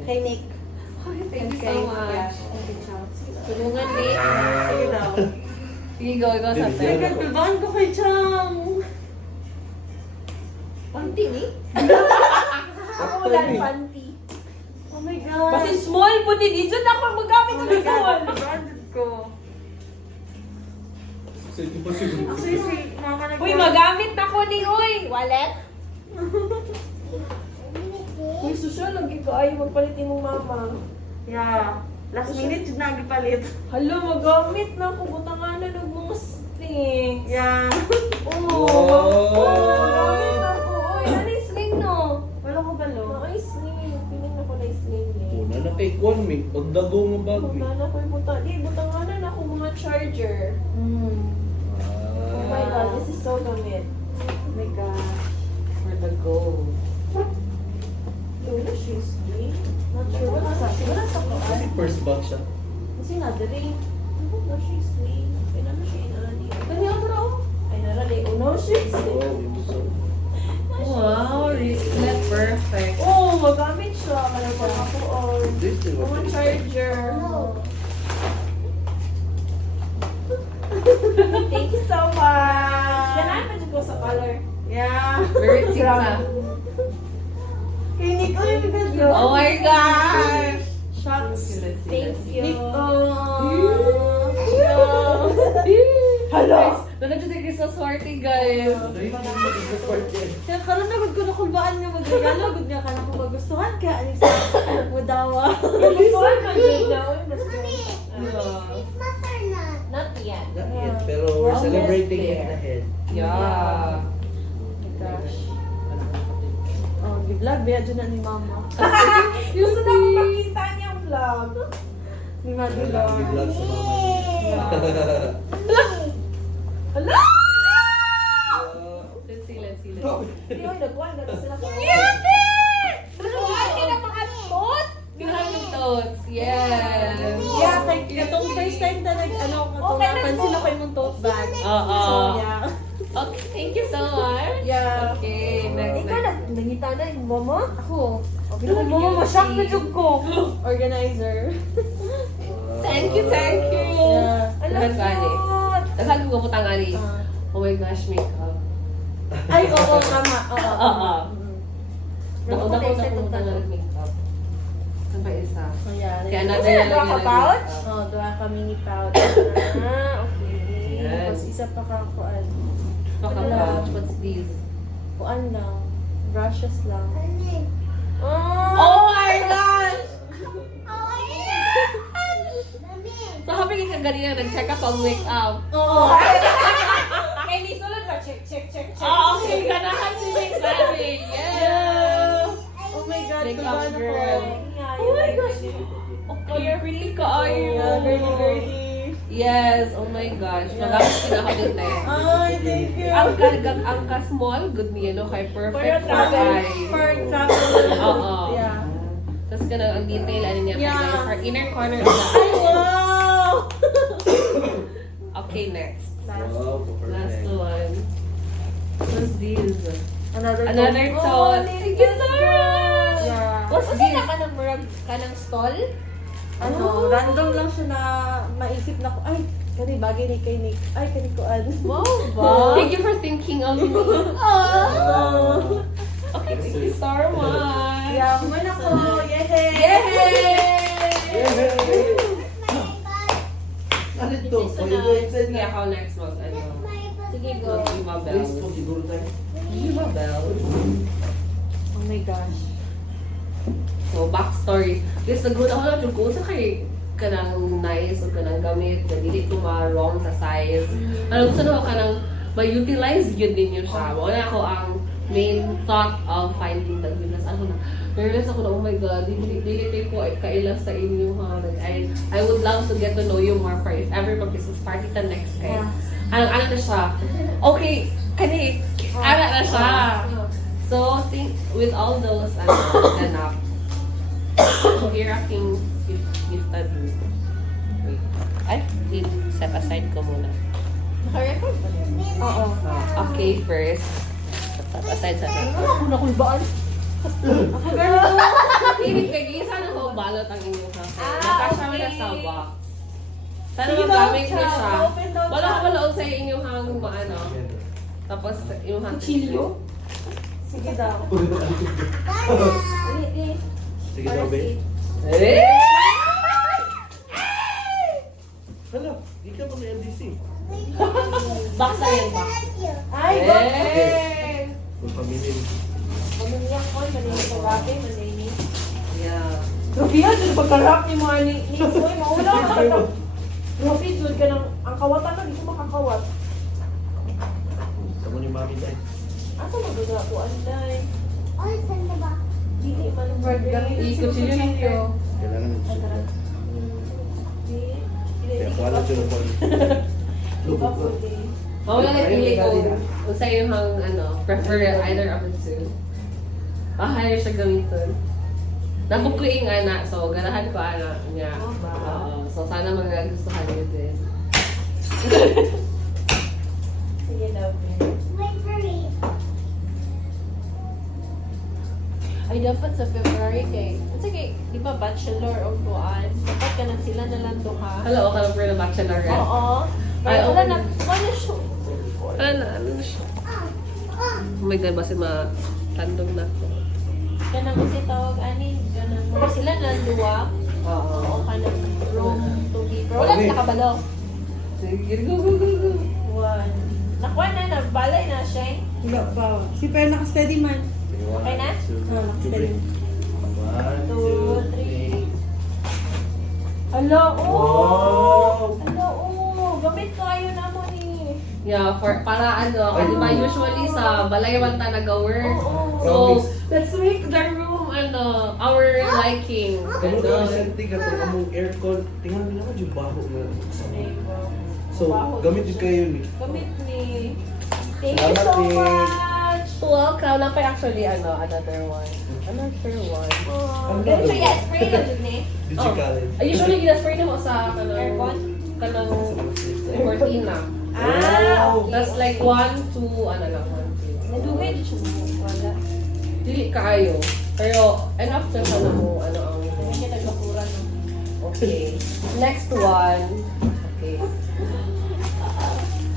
Kay Nick. Thank you Kay- so much. yeah, okay, ciao. Tulungan ni. Sige daw. Sige, go sa Sige, tayo. sige. Kalbahan ko kay Chang. Panty ni? Ako wala ng panty. Oh my God. Kasi small po din. Dito na ako magamit Oh ang my God. small. Branded ko. So, ito pa siguro. Actually, si Mama nag- Uy, magamit na ko ni Uy. Wallet. Uy, social. Lagi ko ayaw magpalitin mong mama. Yeah. Last minute, yun na gipalit. Hala, magamit na ako. Butanganan ng mga pink. Yeah. Oh! Gamit ako. Uy, ano yung sling no? Wala ko balo. Ay, sling. Piling na ko na yung sling eh. Una na kay Kwan, may pagdago nga bag, may. Punta na ko yung punta. Di, butang nga na ako mga charger. Oh my god, this is so gamit. Oh my gosh. For the gold. Yung na shoes, sling. Not sure what sa. Wala sa ko. Kasi first bag siya. Kasi nadali. Ano na shoes, sling? Kaya na siya inani. Kani ako raw. Ay, narali. Uno shoes, sling. Oh, yung gusto. Wow, wristlet perfect. Oh, magamit siya. Kaya pa ako on. This is what Mga it is. charger. Thank you so much. Ganahan pa dyan ko sa color. Yeah. Very tita. Kini ko yung video. Oh my gosh! Shots. Thank you. Nico. Hello! Doon na dyan sa swerte, guys. Kaya karon na gud ko nakulbaan nga magregalo gud nga kana ko magustuhan ka ani sa mudawa. Gustuhan ka dyan na. Uy, mas Yeah. Not yet. Not yet, pero we're Almost celebrating it there. ahead. Yeah. Oh my gosh. Oh, gi-vlog ba dyan na ni mama? Gusto na ako makita niyang vlog. Ni Madi Wala kang vlog sa mama. Hala! Let's see, let's see, let's see. Hindi ko nagkuhan na sila ko. Nagkuhan ka ng mga tot! Kinahan yung tots. Yes! Yeah, like, itong first time na ano, Okay, napansin ako yung tote bag. Oo. So, yeah. Okay, thank you so much. Yeah. Okay, next. Ikaw nangita na yung mama? Ako. Okay, na mo, ma-shock na jug ko. Organizer. Thank you, thank you. Yeah. Alam ko, Nagsabi ko putang ani. Ah. Oh my gosh, makeup. Ay, oo, tama. Oo. Oo. Mm. Nauna ko na makeup. Saan pa isa? So, yeah. Kaya Kaya na Kasi nagawa ka pouch? Oh, doon ka mini pouch. Okay. Yan. Tapos isa pa ka kuan. Fuck Wala. pouch. What's this? Kuan lang. Brushes lang. Oh my gosh! So, happy ka ganyan, nag-check up ang makeup. Oo. Kaya ni sulod ba? Check, check, check, check. Oh, okay. Ganahan si Miss Abby. Yes! Oh my God, Makeup kabahan ako. girl. Oh my gosh. Oh, you're really kayo. Yeah, girly, girly. Yes, oh my gosh. Magamit din ako din na eh. Ay, thank you. Ang ka-small, good niya, no? Kay For perfect your for travel. eye. For travel. Oo. Yeah. Tapos ka ang detail, ano niya, Yeah. guys, our inner corner of the Ay, eye. wow! Okay, next. Wow, Last perfect. one. What's this? Another Another tote. tote. Thank you so much! Yeah. What's Kasi this? na ka ng murag ka ng stall? Ano, random lang siya na maisip na ko, ay, kani bagay ni kay Nick. Ay, kani ko an. Wow, ba? Thank you for thinking of me. Oh! Okay, thank you so much. Yeah, kumain ako. Yay! Yay! Ano ito? Oh, you go inside Sige, na. ako next month. Ano? Sige, go. Viva Please Bells. po, siguro tayo. Viva Bells. Oh my gosh. So, backstory. Guys, nag-root ako lang yung kung sa kay kanang nice o kanang gamit na dili ko ma-wrong sa size. Ano, gusto na ako kanang ma-utilize yun din yung siya. Wala ako ang main thought of finding the goodness. Ano na, nervous ako na, oh my God, dili ko ay kailas sa inyo ha. Like, I would love to get to know you more for if ever mag-business party ta next kay. Ano na siya? Okay, kani, ana na siya. So, think with all those ganap. So, here aking gifted you. Wait. Ay, set aside ko muna. Naka-record ba yan? Oo. Okay, first. Set aside sa Ako nakulbaan. Ako girl. Hindi kay gisa na ko balot ang inyong kafe. Ah, Nakasya mo na okay. sa box. Sana Sige magamit daw, niyo siya. siya. Open daw Wala siya. ka pala sa inyong hang maano. Tapos yung hang Kutsilyo? Sige daw. Sige daw, be. Eh! Hala, di ka pa may LDC. Box na yan, box. Ay, Eh! God. Kung pamilin. Pamilya ko, manini ko dati, manini. Yeah. Grabe yan, dito pagkarap ni mga ni Soy. Maula ka na. Grabe, doon ka ng, ang kawatan na, di ko makakawat. Amo ni mami dahil. Asa magaga ko anday? Dili man Ikot siya yun yun. Kailangan ng sugar. Dili. Kaya wala dyan ang pag... Iba po di. Mawala na pili ko kung sa yung prefer either of the two. Hire siya gamiton. Nabukuing anak, so ganahan ko anak niya. Oo, so sana magagustuhan niyo din. Sige love me. Ay, dapat sa February kay, sige, di ba bachelor o kuan? Dapat ka na sila na lang duha. Hello, ka lang for the bachelorette. Oo. Ay, Ay, wala okay. na, wala siya. Ano siya? Oh my God, basi matandog na ako. Ganang kasi tawag ani, ganang mo sila na lang duha. Oo. Oo, ka ng room to be. Pero wala Okay. sa kabalo. Sige, go. One. Nakuha na, nabalay na siya. Wala pa. Si pero naka-steady man. Okay na? Naka-steady. 1, 2, 2, 3. 3. Alo, Wow! Alo, gamit ko ayo na mo ni. Yeah, para kasi di ba usually sa Balaywan ta nag-work. Oo. So, Promise. let's make the room our liking. Kamu ka senti ka to among aircon. Tingnan mo naman yung baho na. So, gamit din kayo ni. Gamit ni. Thank you Salamat, so Nick. much. Welcome. Na pa actually another one. Another one. Oh, ganito siya, spray na dun eh. Digital. Usually gina-spray na mo sa Aircon? kanang cortina. Ah, That's like 1, 2, ano lang, 1, 2. Nadugay dito siya mo. Wala. Dili kaayo. Pero enough na siya na mo ang Hindi nagbakuran. okay. Next one. Okay.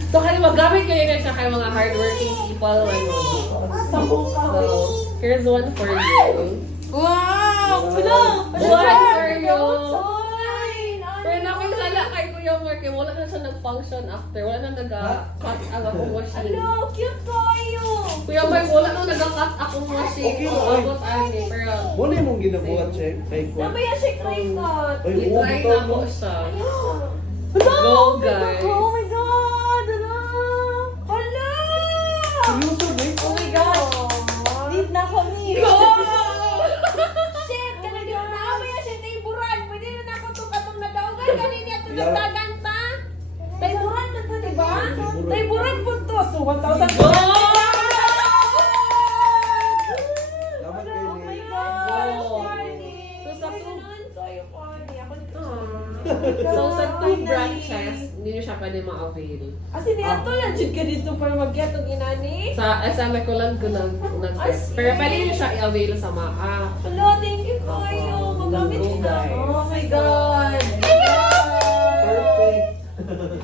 So kayo magamit kayo na siya kayo mga hardworking people. Sa buka. So, here's one for you. Wow! One for you. Ay, Pero nakisala kay Kuya Mark, eh, wala na siya nag-function after. Wala na nag-cut ang akong machine. Hello, cute tayo. Kuya Mark, wala na nag-cut akong machine. Okay, Kung okay. abot ani, pero Muna mong ginabuhat siya. Kay Kwan. Namaya siya try cut. Ay, i-try bitaw na mo. ko siya. Hello! Go, guys. Oh my God! Hello! Hello! Seryoso, eh? Oh my God! Need na ko ni. Go! Shit! Kanina yun na namaya siya tayburan. Pwede na ako ito katong nadaugan. Kanina ito nagdagan pa. Tayburan na ito, di ba? Tayburan po ito. So, 1,000 Go! Salamat kay Oh my Nick. God! Go. Party! So, sa Ay, two- ganun kayo, party. Ako nito. So, sa 2 branches, hindi nyo siya pwede ma-avail. Kasi niya to lang dyan ka dito para magyatong inani. Sa SM ko lang ko nag-test. Pero pwede nyo siya i-avail sa MAA. Hello, thank you kayo. Magamit Go, ko na. guys. Oh my God. Perfect.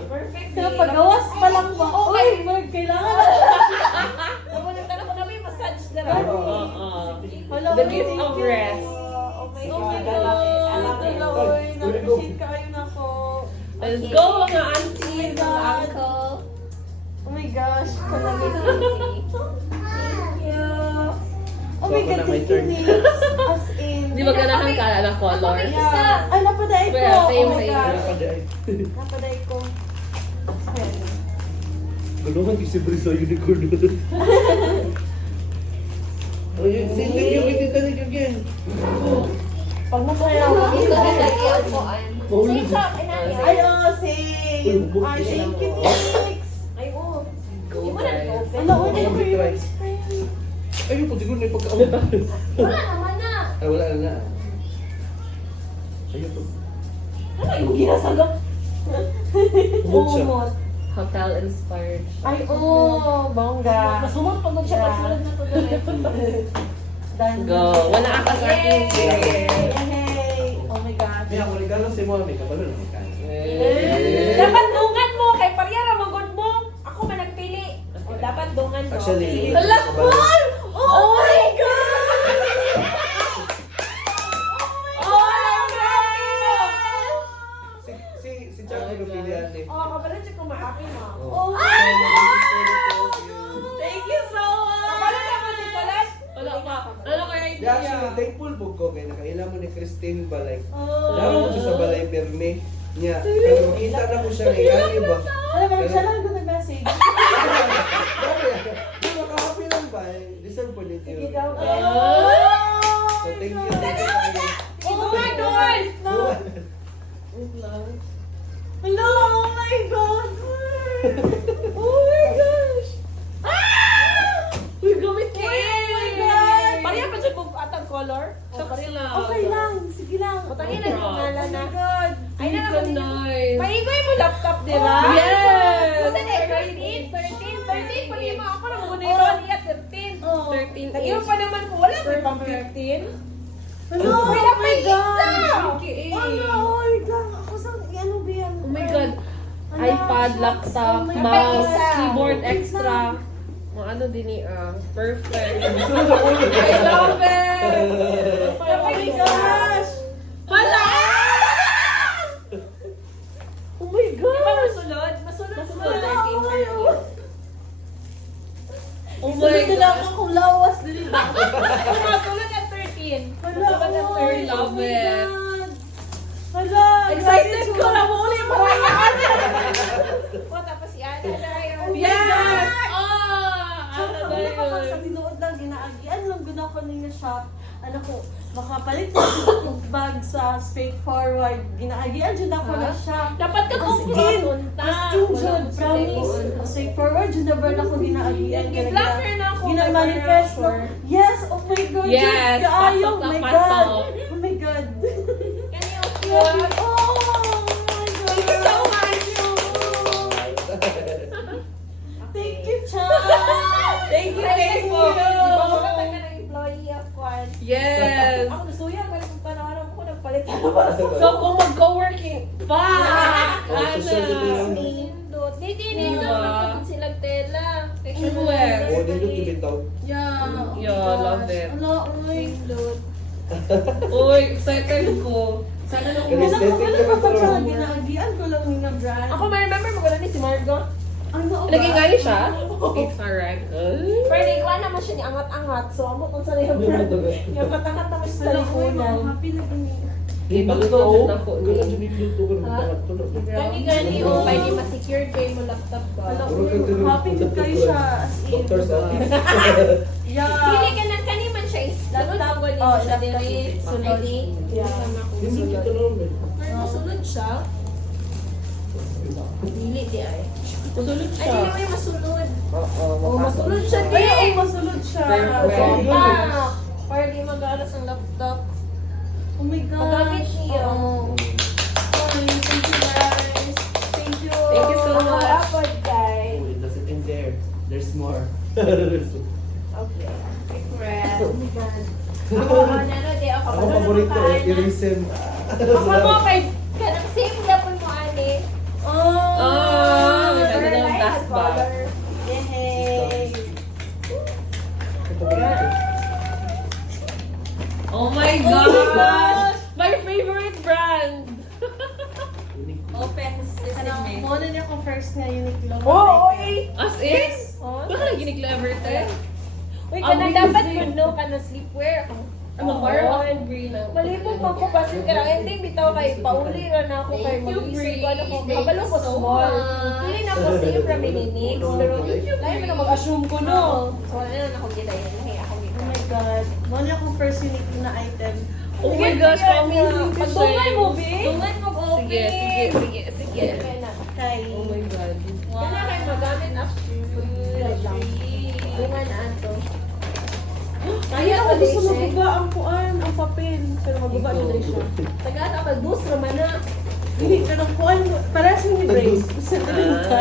Perfect. Kaya pagawas pa lang ba? Oh, Uy, Mark, kailangan. Napunta na ko kami massage na rin. Hello, The gift of rest. Oh my Oh my God. God. I love it. Uy, na-appreciate kayo na ko. Let's go mga aunties, mga uncle. Oh my gosh. Thank you. Oh my So, God, ako na may thank you, turn. Nick. As in. Di ba ganahan ka na color? Yeah. Ay, napaday ko. Well, same, Oh my same. gosh. Nakaday. Napaday ko. Gulungan kasi bri sa unicorn. Oh, yun. Same thing yung ititanig again. Pag masaya ako, Ito na lagi ako. Mahuli Same siya. shop. Inani. ay, oh, same. Uy, bubuk Ay, niya. thank you, Nix. Ay, oh. Go, Di mo na guys. nag-open. Ano, una Oh, ko may yung try. spray. Ayun po, siguro na yung pagkaawal. Wala naman na. Ay, wala na. Ayun po. Ano yung ginasagap? Umot siya. Umot. Hotel inspired. Ay, oh, bongga. Masumot pag siya Yeah. pagsulod na to dali. Done. Go. Wala ka sa akin. Yay! Oh my God. Kaya ako regalo si Mami, kabalo na magkano. Dapat dungan mo kay pariyara magod mo. Ako man nagpili. O dapat dungan mo. Actually, Hala, kabalo. Oh my God! Si Chucky ko pilihan ni. Oh, kabalo siya kumakain mo. Oh. Thank you so much! Kabalo naman si Solas. Wala pa. Ano kaya Di idea? actually, thankful po ko kay nakaila mo ni Christine Balay. Oh. Dami ko siya sa Balay Perme. Niya, kaya makita na ko siya ngayon, ba? Alam mo, siya lang ito nag-message. Grabe, thank you. Sige daw, So, thank you. Ito nga doon! Wait lang. Hello! Oh my God! Oh my gosh! Uy, gamit ka Oh my God! Pareha pa siya kung atang color? Shucks lang. Okay lang, sige lang. Putangin na yung ngalan na. God! Ay na naman din. Nice. Paigoy mo laptop, di ba? Yes! Kasi na 13, pali mo ako na muna yung niya, 13. Oh. 13 Nag-iwan is pa naman ko, wala pa pang 15. Hello! Wala Oh pa my isa! God! Okay. Oh my God! Ako sa, ano ba yan? Oh my God. Ano? iPad, laptop, Oh my mouse, God. keyboard extra. Mga ano din perfect. Sunod ako ulit. I love it! Oh my gosh! Hala! Oh my Di ba God! masulod? Masulod Masulod. 13, 13. Oh my Sunod nila God! ako kung lawas din ba? Masulod at 13. Hala, Masulod at oh, 13. love oh my it. God. Hala, Excited ko na muli yung mga O, tapos si Ana na yung... Yes! Ah! Tsaka, Ano ba wala ka pa sa yun? tinuod lang, ginaagian lang guna ko ninyo shop. Ano ko, makapalit ko yung bag sa straightforward. Ginaagian dyan ako na shop. Dapat ka kung punta. As in, Jud, promise. Straightforward, dyan na ba ako ginaagian. Nag-blocker na ako. Ginamanifest ko. Yes, oh my God. Yes, Jud, kaayo, pasok na oh my pasok. God. Oh my God. Yan yung Oh cute. my God. Thank you so much. Thank you, Cha. Thank you, thank you. Di ba wala ka ng employee of one? Yes! Ako gusto yan, balik kung panahon ko nagpalit ako. So, kung mag-co-working, fuck! Oh, so sorry din lang. Nindot. Hindi, nindot. Diba? Napagod silang tela. Yes. Oh, dito gibitaw. Yeah. Yeah, love it. Ala, uy. Nindot. Uy, excited ko. Sana nung Kaya Wala ko, wala ko pa Aesthetic siya ka ba? ginaagian ko lang yung na brand. Ako ma-remember mo gano'n ni si Margo. Ano ba? Lagi ngayon siya? It's alright. Pero ikaw naman siya ni angat-angat. So, amo kung sa yung brand. Yung matangat naman siya sa Wala ko, likunan. happy na gini. Ibaluto dyan ako. Wala dyan yung luto ko ng tangat ko. Gani-gani o pwede ma-secure kayo mo laptop ba? Wala ko, Puro ka ganun. happy ko kayo siya as in. Doctor's office. Yeah. Dili ka na kaniman siya is lalo na ako Oh, siya laptop diri is sunod. Yeah. Hindi kita naman. Pero masulod siya. Dili di ay. Masulot Ay, dili mo yung masulod. Oo, Oh, masulod siya di. Ay, oo, masulod siya. Perfect. Ah, para di mag-aras ang laptop. Oh my gosh. Magamit niya. Oo. Ay, thank you guys. Thank you. Thank you so Ako much. apod, guys. Oh, it doesn't end there. There's more. Okay. Secret. Oh my God. Ako, ano, di ako. Ako paborito, Irisim. Ako mo, kay kanang same yapon mo, ani. Ah, may Pero ganda ng light dust bag. color. Yay. Ako paborito. Oh my Oh my gosh! gosh! My favorite brand! Open Kanang sesame. muna niya ko first nga Uniqlo. Oo, oy! As is? Wala ka naging clever te? Uy, Ang kanang dapat busy. ko no, kanang sleepwear. Ano ba? Ako green na. Malipong pa ko kasi kanang ending bitaw kay pauli ra na ako kay Thank you, mag-isip ko ano ko Bree. kabalo ko Thank you so small. much. Dili na ko sa iyo from Minix, pero lahi mo na mag-assume ko no. So ano na ako gidayan, lahi ako Oh gidayan. my God. Muna niya kong first Uniqlo na item. Oh my gosh, amazing ka siya. Pagdungay mo, Bi? Dungay mo, open. Sige, sige, sige, sige. Kaya na. Kay... Oh my God. Kana kay magamit after. Dungan na ato. Kaya ako gusto mabuga ang kuan, ang papel. Pero mabuga na rin siya. Taga na pag bus raman na. Hindi, kanang kuan, para sa ni Brace. Gusto ko rin ka.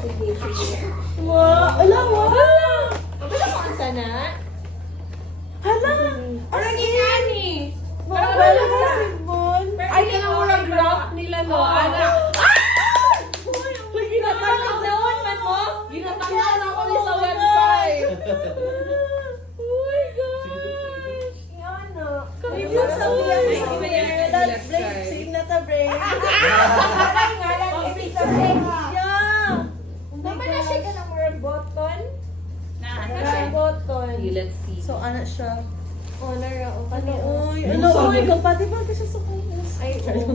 Sige, sige. Wow! Ala, wow! Wala ko ang sana. Hala! Parang gini. Parang wala ka si Bon. Ay, kanang murag rock nila no. Ana. Ginatanggal doon man mo. Ginatanggal ako ni sa website. Oh my God! Yan no. Review sa Mia. Thank you, Mia. That Brace, sing na ta Brace. Parang nga lang ibig sabihin. Yeah! Naman na siya ka ng more button. Na siya Okay. button. Okay, let's see. So, ano siya? Honor ako. Ano, Ano? oy, ano, oy, compatible ka siya sa kumus. Ay, oo.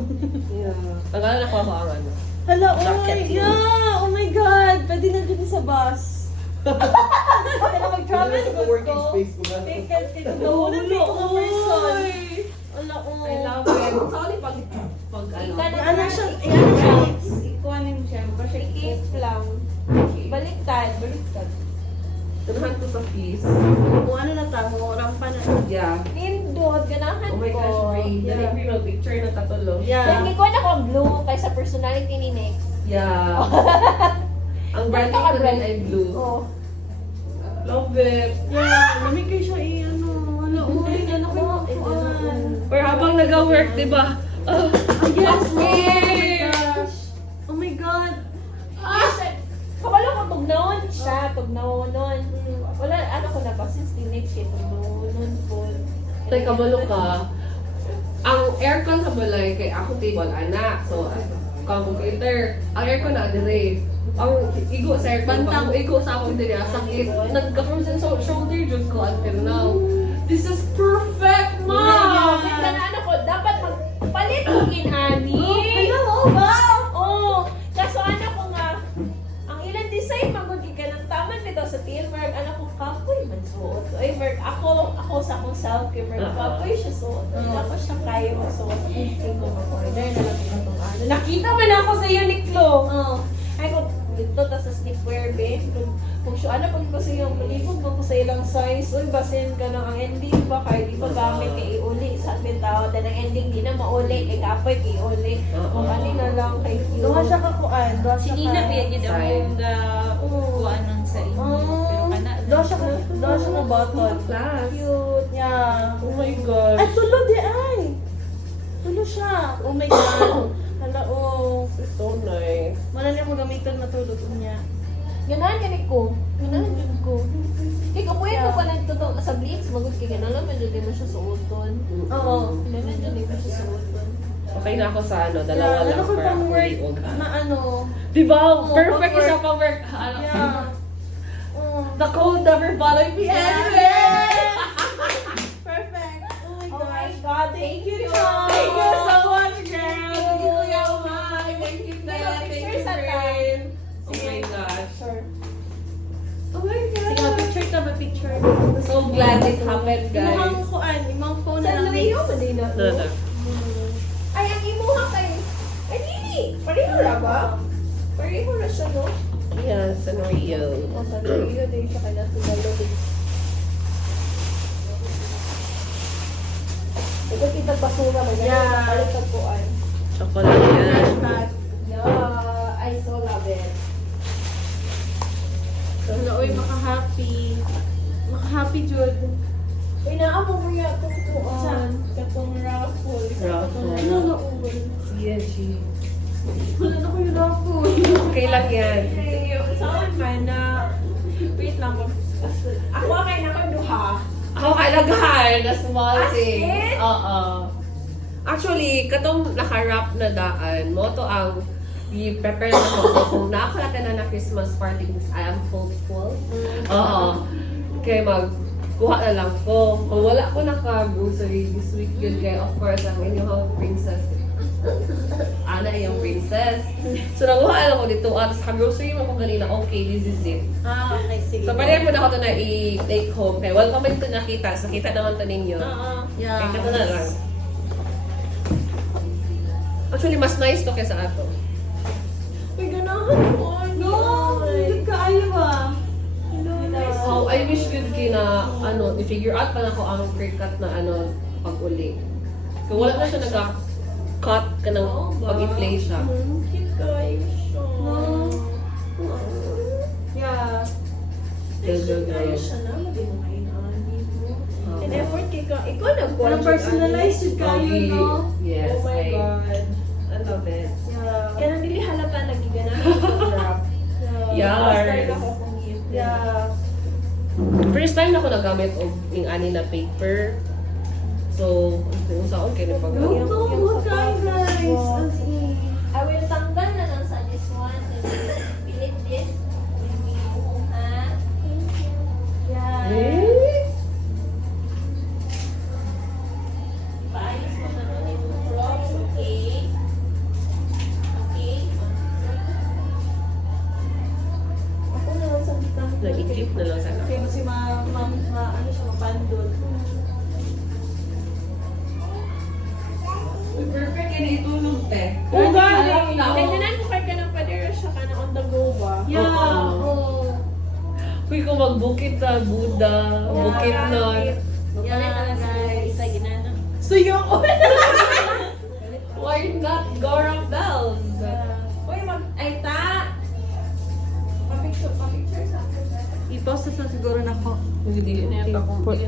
Yeah. Tagal na ako ang ano. Hala, Jacket oy, yeah! Oh my God! Pwede na dun sa bus. Kaya mag-travel Sa ko working ko. space ko na. Ticket, ticket. Nahunan ko mga person. Ala, oh. I love it. Sa uli pag ano. Ano siya? Ano siya? Ikuanin siya. Basta i-keep lang. Baliktad. Tunahan ko sa fees. Kung ano na tamo, rampa na. Yeah. Nindot. Ganahan Oh my ko. gosh, Ray. Dali ko yung picture na tatulo. Yeah. Hindi ko na kung blue kaysa personality ni Next. Yeah. Ang brand Basta ka ko brand. ay blue. Oh. Love it. Yeah, namigay siya ano. Ano, uy, ano ko yung kuan. Or habang nag-work, di ba? Oh, Yes, me! oh my gosh. Oh my God. Kabalo ko tugnaon siya. Tugnaon nun. Wala, ano ko na ba? Since the next kay tugnaon po. Tay, kabalo ka. Ang aircon sa balay, kay ako table, anak. So, computer. Ang aircon na, dire. Ang igo sa aircon, Bantang. ang igo sa akong dire, sakit. Nagka-frozen shoulder dyan ko until now. This is perfect, mom! Kasi na ano ko, dapat magpalit ko kinani. Hello, wow. Oo. Kaso ano ko nga, ang ilang design, magwagi ka ng taman dito sa teamwork. Ano ko, kapoy man suot. Ay, Merk, ako sa akong self-care, Merk, kapoy siya suot. Ako siya kaya magsuot. Hindi ko mag-order na lang itong ano. Nakita man ako sa Uniqlo. Oo. Ay ko, dito, tas sa sleepwear, babe. Kung siya, ano, pag ko sa iyong malibog, ko sa ilang size, uy, basin ka ng ang ending ba, kaya di ba gamit kay iuli, sa atin tao, dahil ang ending di na mauli, kay kapoy, kay iuli. Kung ano na lang, kay cute. Duha siya ka kuan. Duha siya Si ka. Nina piya gid Side. ang kuan nun sa inyo. Pero kana Duha siya ka. Duha siya ka button. Class. Cute. Yeah. Oh my gosh. Ay, tulo di ay. Tulo siya. Oh my God. Hala, oh. This is so nice. Wala niya ko gamitan matulog niya. Ganahan ganit ko. Ganahan yun ko. Kaya kung pwede ko pa nagtutong sa Blitz, magod kaya ganahan man yun, di mo siya suoton. Oo. Ganahan yun, di mo siya suoton. Okay na ako sa ano, dalawa Yeah, lang ano ko para pang work kuliog. na ano. Diba? Oo, Perfect pang siya pang work. Ano? Yeah. Oh. The cold never bothered me anyway. Perfect. Oh my Oh my gosh. God, thank you, Thank you so much, girl. Thank you, Kuya Umay. Thank you, Dad. Thank you, Picture sa Fred. Oh my gosh. Sure. Oh my Sige, God. picture ka ba picture? So glad it happened, guys. Imong kuan, imong phone na Sa lang. Rio, Manila. No. Ay, ang imuha kay... Ay, dili! Pareho na ba? Pareho na siya, no? Yeah, Sanrio. Sa Rio, din siya kaya sa Lobby. Ito kita basura, may ganyan Yeah. na palit ang kuan. Chocolate yan. Flashback. Yeah, I so love it. Wala, uy, maka-happy. Maka-happy, Jud. Uy, naamo mo yan itong kuan. Katong raffle. Raffle. Ano na, uy? CNG. Wala na ko yung raffle. Okay lang yan. Hey, saan man na... Wait lang po. Ako kay na ko duha. Ako kailagahan na small As thing. in? Oo. Actually, katong naka-wrap na daan, mo to ang i-prepare na ko. So, kung nakakalata na Christmas party, I am hopeful. Oo. Kaya kuha na lang ko. Kung wala ko naka-grocery this week yun, kaya of course, ang inyong princess. Ana yung princess. So, nakuha na lang ko dito. At sa grocery mo ko kanina, okay, this is it. Ah, okay, sige. So, pwede mo na ako ito na i-take home. Kaya wala pa man ito nakita. So, kita naman ito ninyo. Yeah. Kaya ito na lang. Actually, mas nice to kaysa ato. Uy, ganahan ko. No! Good kaayo ah. Oh, I wish good na, i-figure out pa na ko ang pre-cut na, pag-uli. Kung wala na siya nag-cut ka ng pag-i-play siya. Cute guys. No. Yeah. Siya na, maging and effort kay ka. Ikaw nag-watch. Parang personalized yun kayo, no? Yes, Oh my God. I love it. Yeah. Kaya nang dili halata nagiganahan ko drop. Yes. Start ako kung gift. Yeah. First time na ako nagamit og ing ani na paper. So, kung saan kayo na Go, pag- go, good kayo, guys. As in. I will tanggal na lang sa this one and then pilit this. Ah, thank you. Yeah. Eh? Paayos mo na nun yung props, okay? Okay? Ako na lang sa bitang. Nag-ikip itulog, te. Oo, Alam na. Ganyan ko kay ka ng padera siya ka na on the go ba? Yeah. Uy, kung magbukit na, Buddha, bukit nun. Magpalit na lang sa isa ginana. Suyo ko. Why not Gora Bells? Uy, ay ta! Pa-picture sa akin. I-post na siguro na ko. Hindi, Put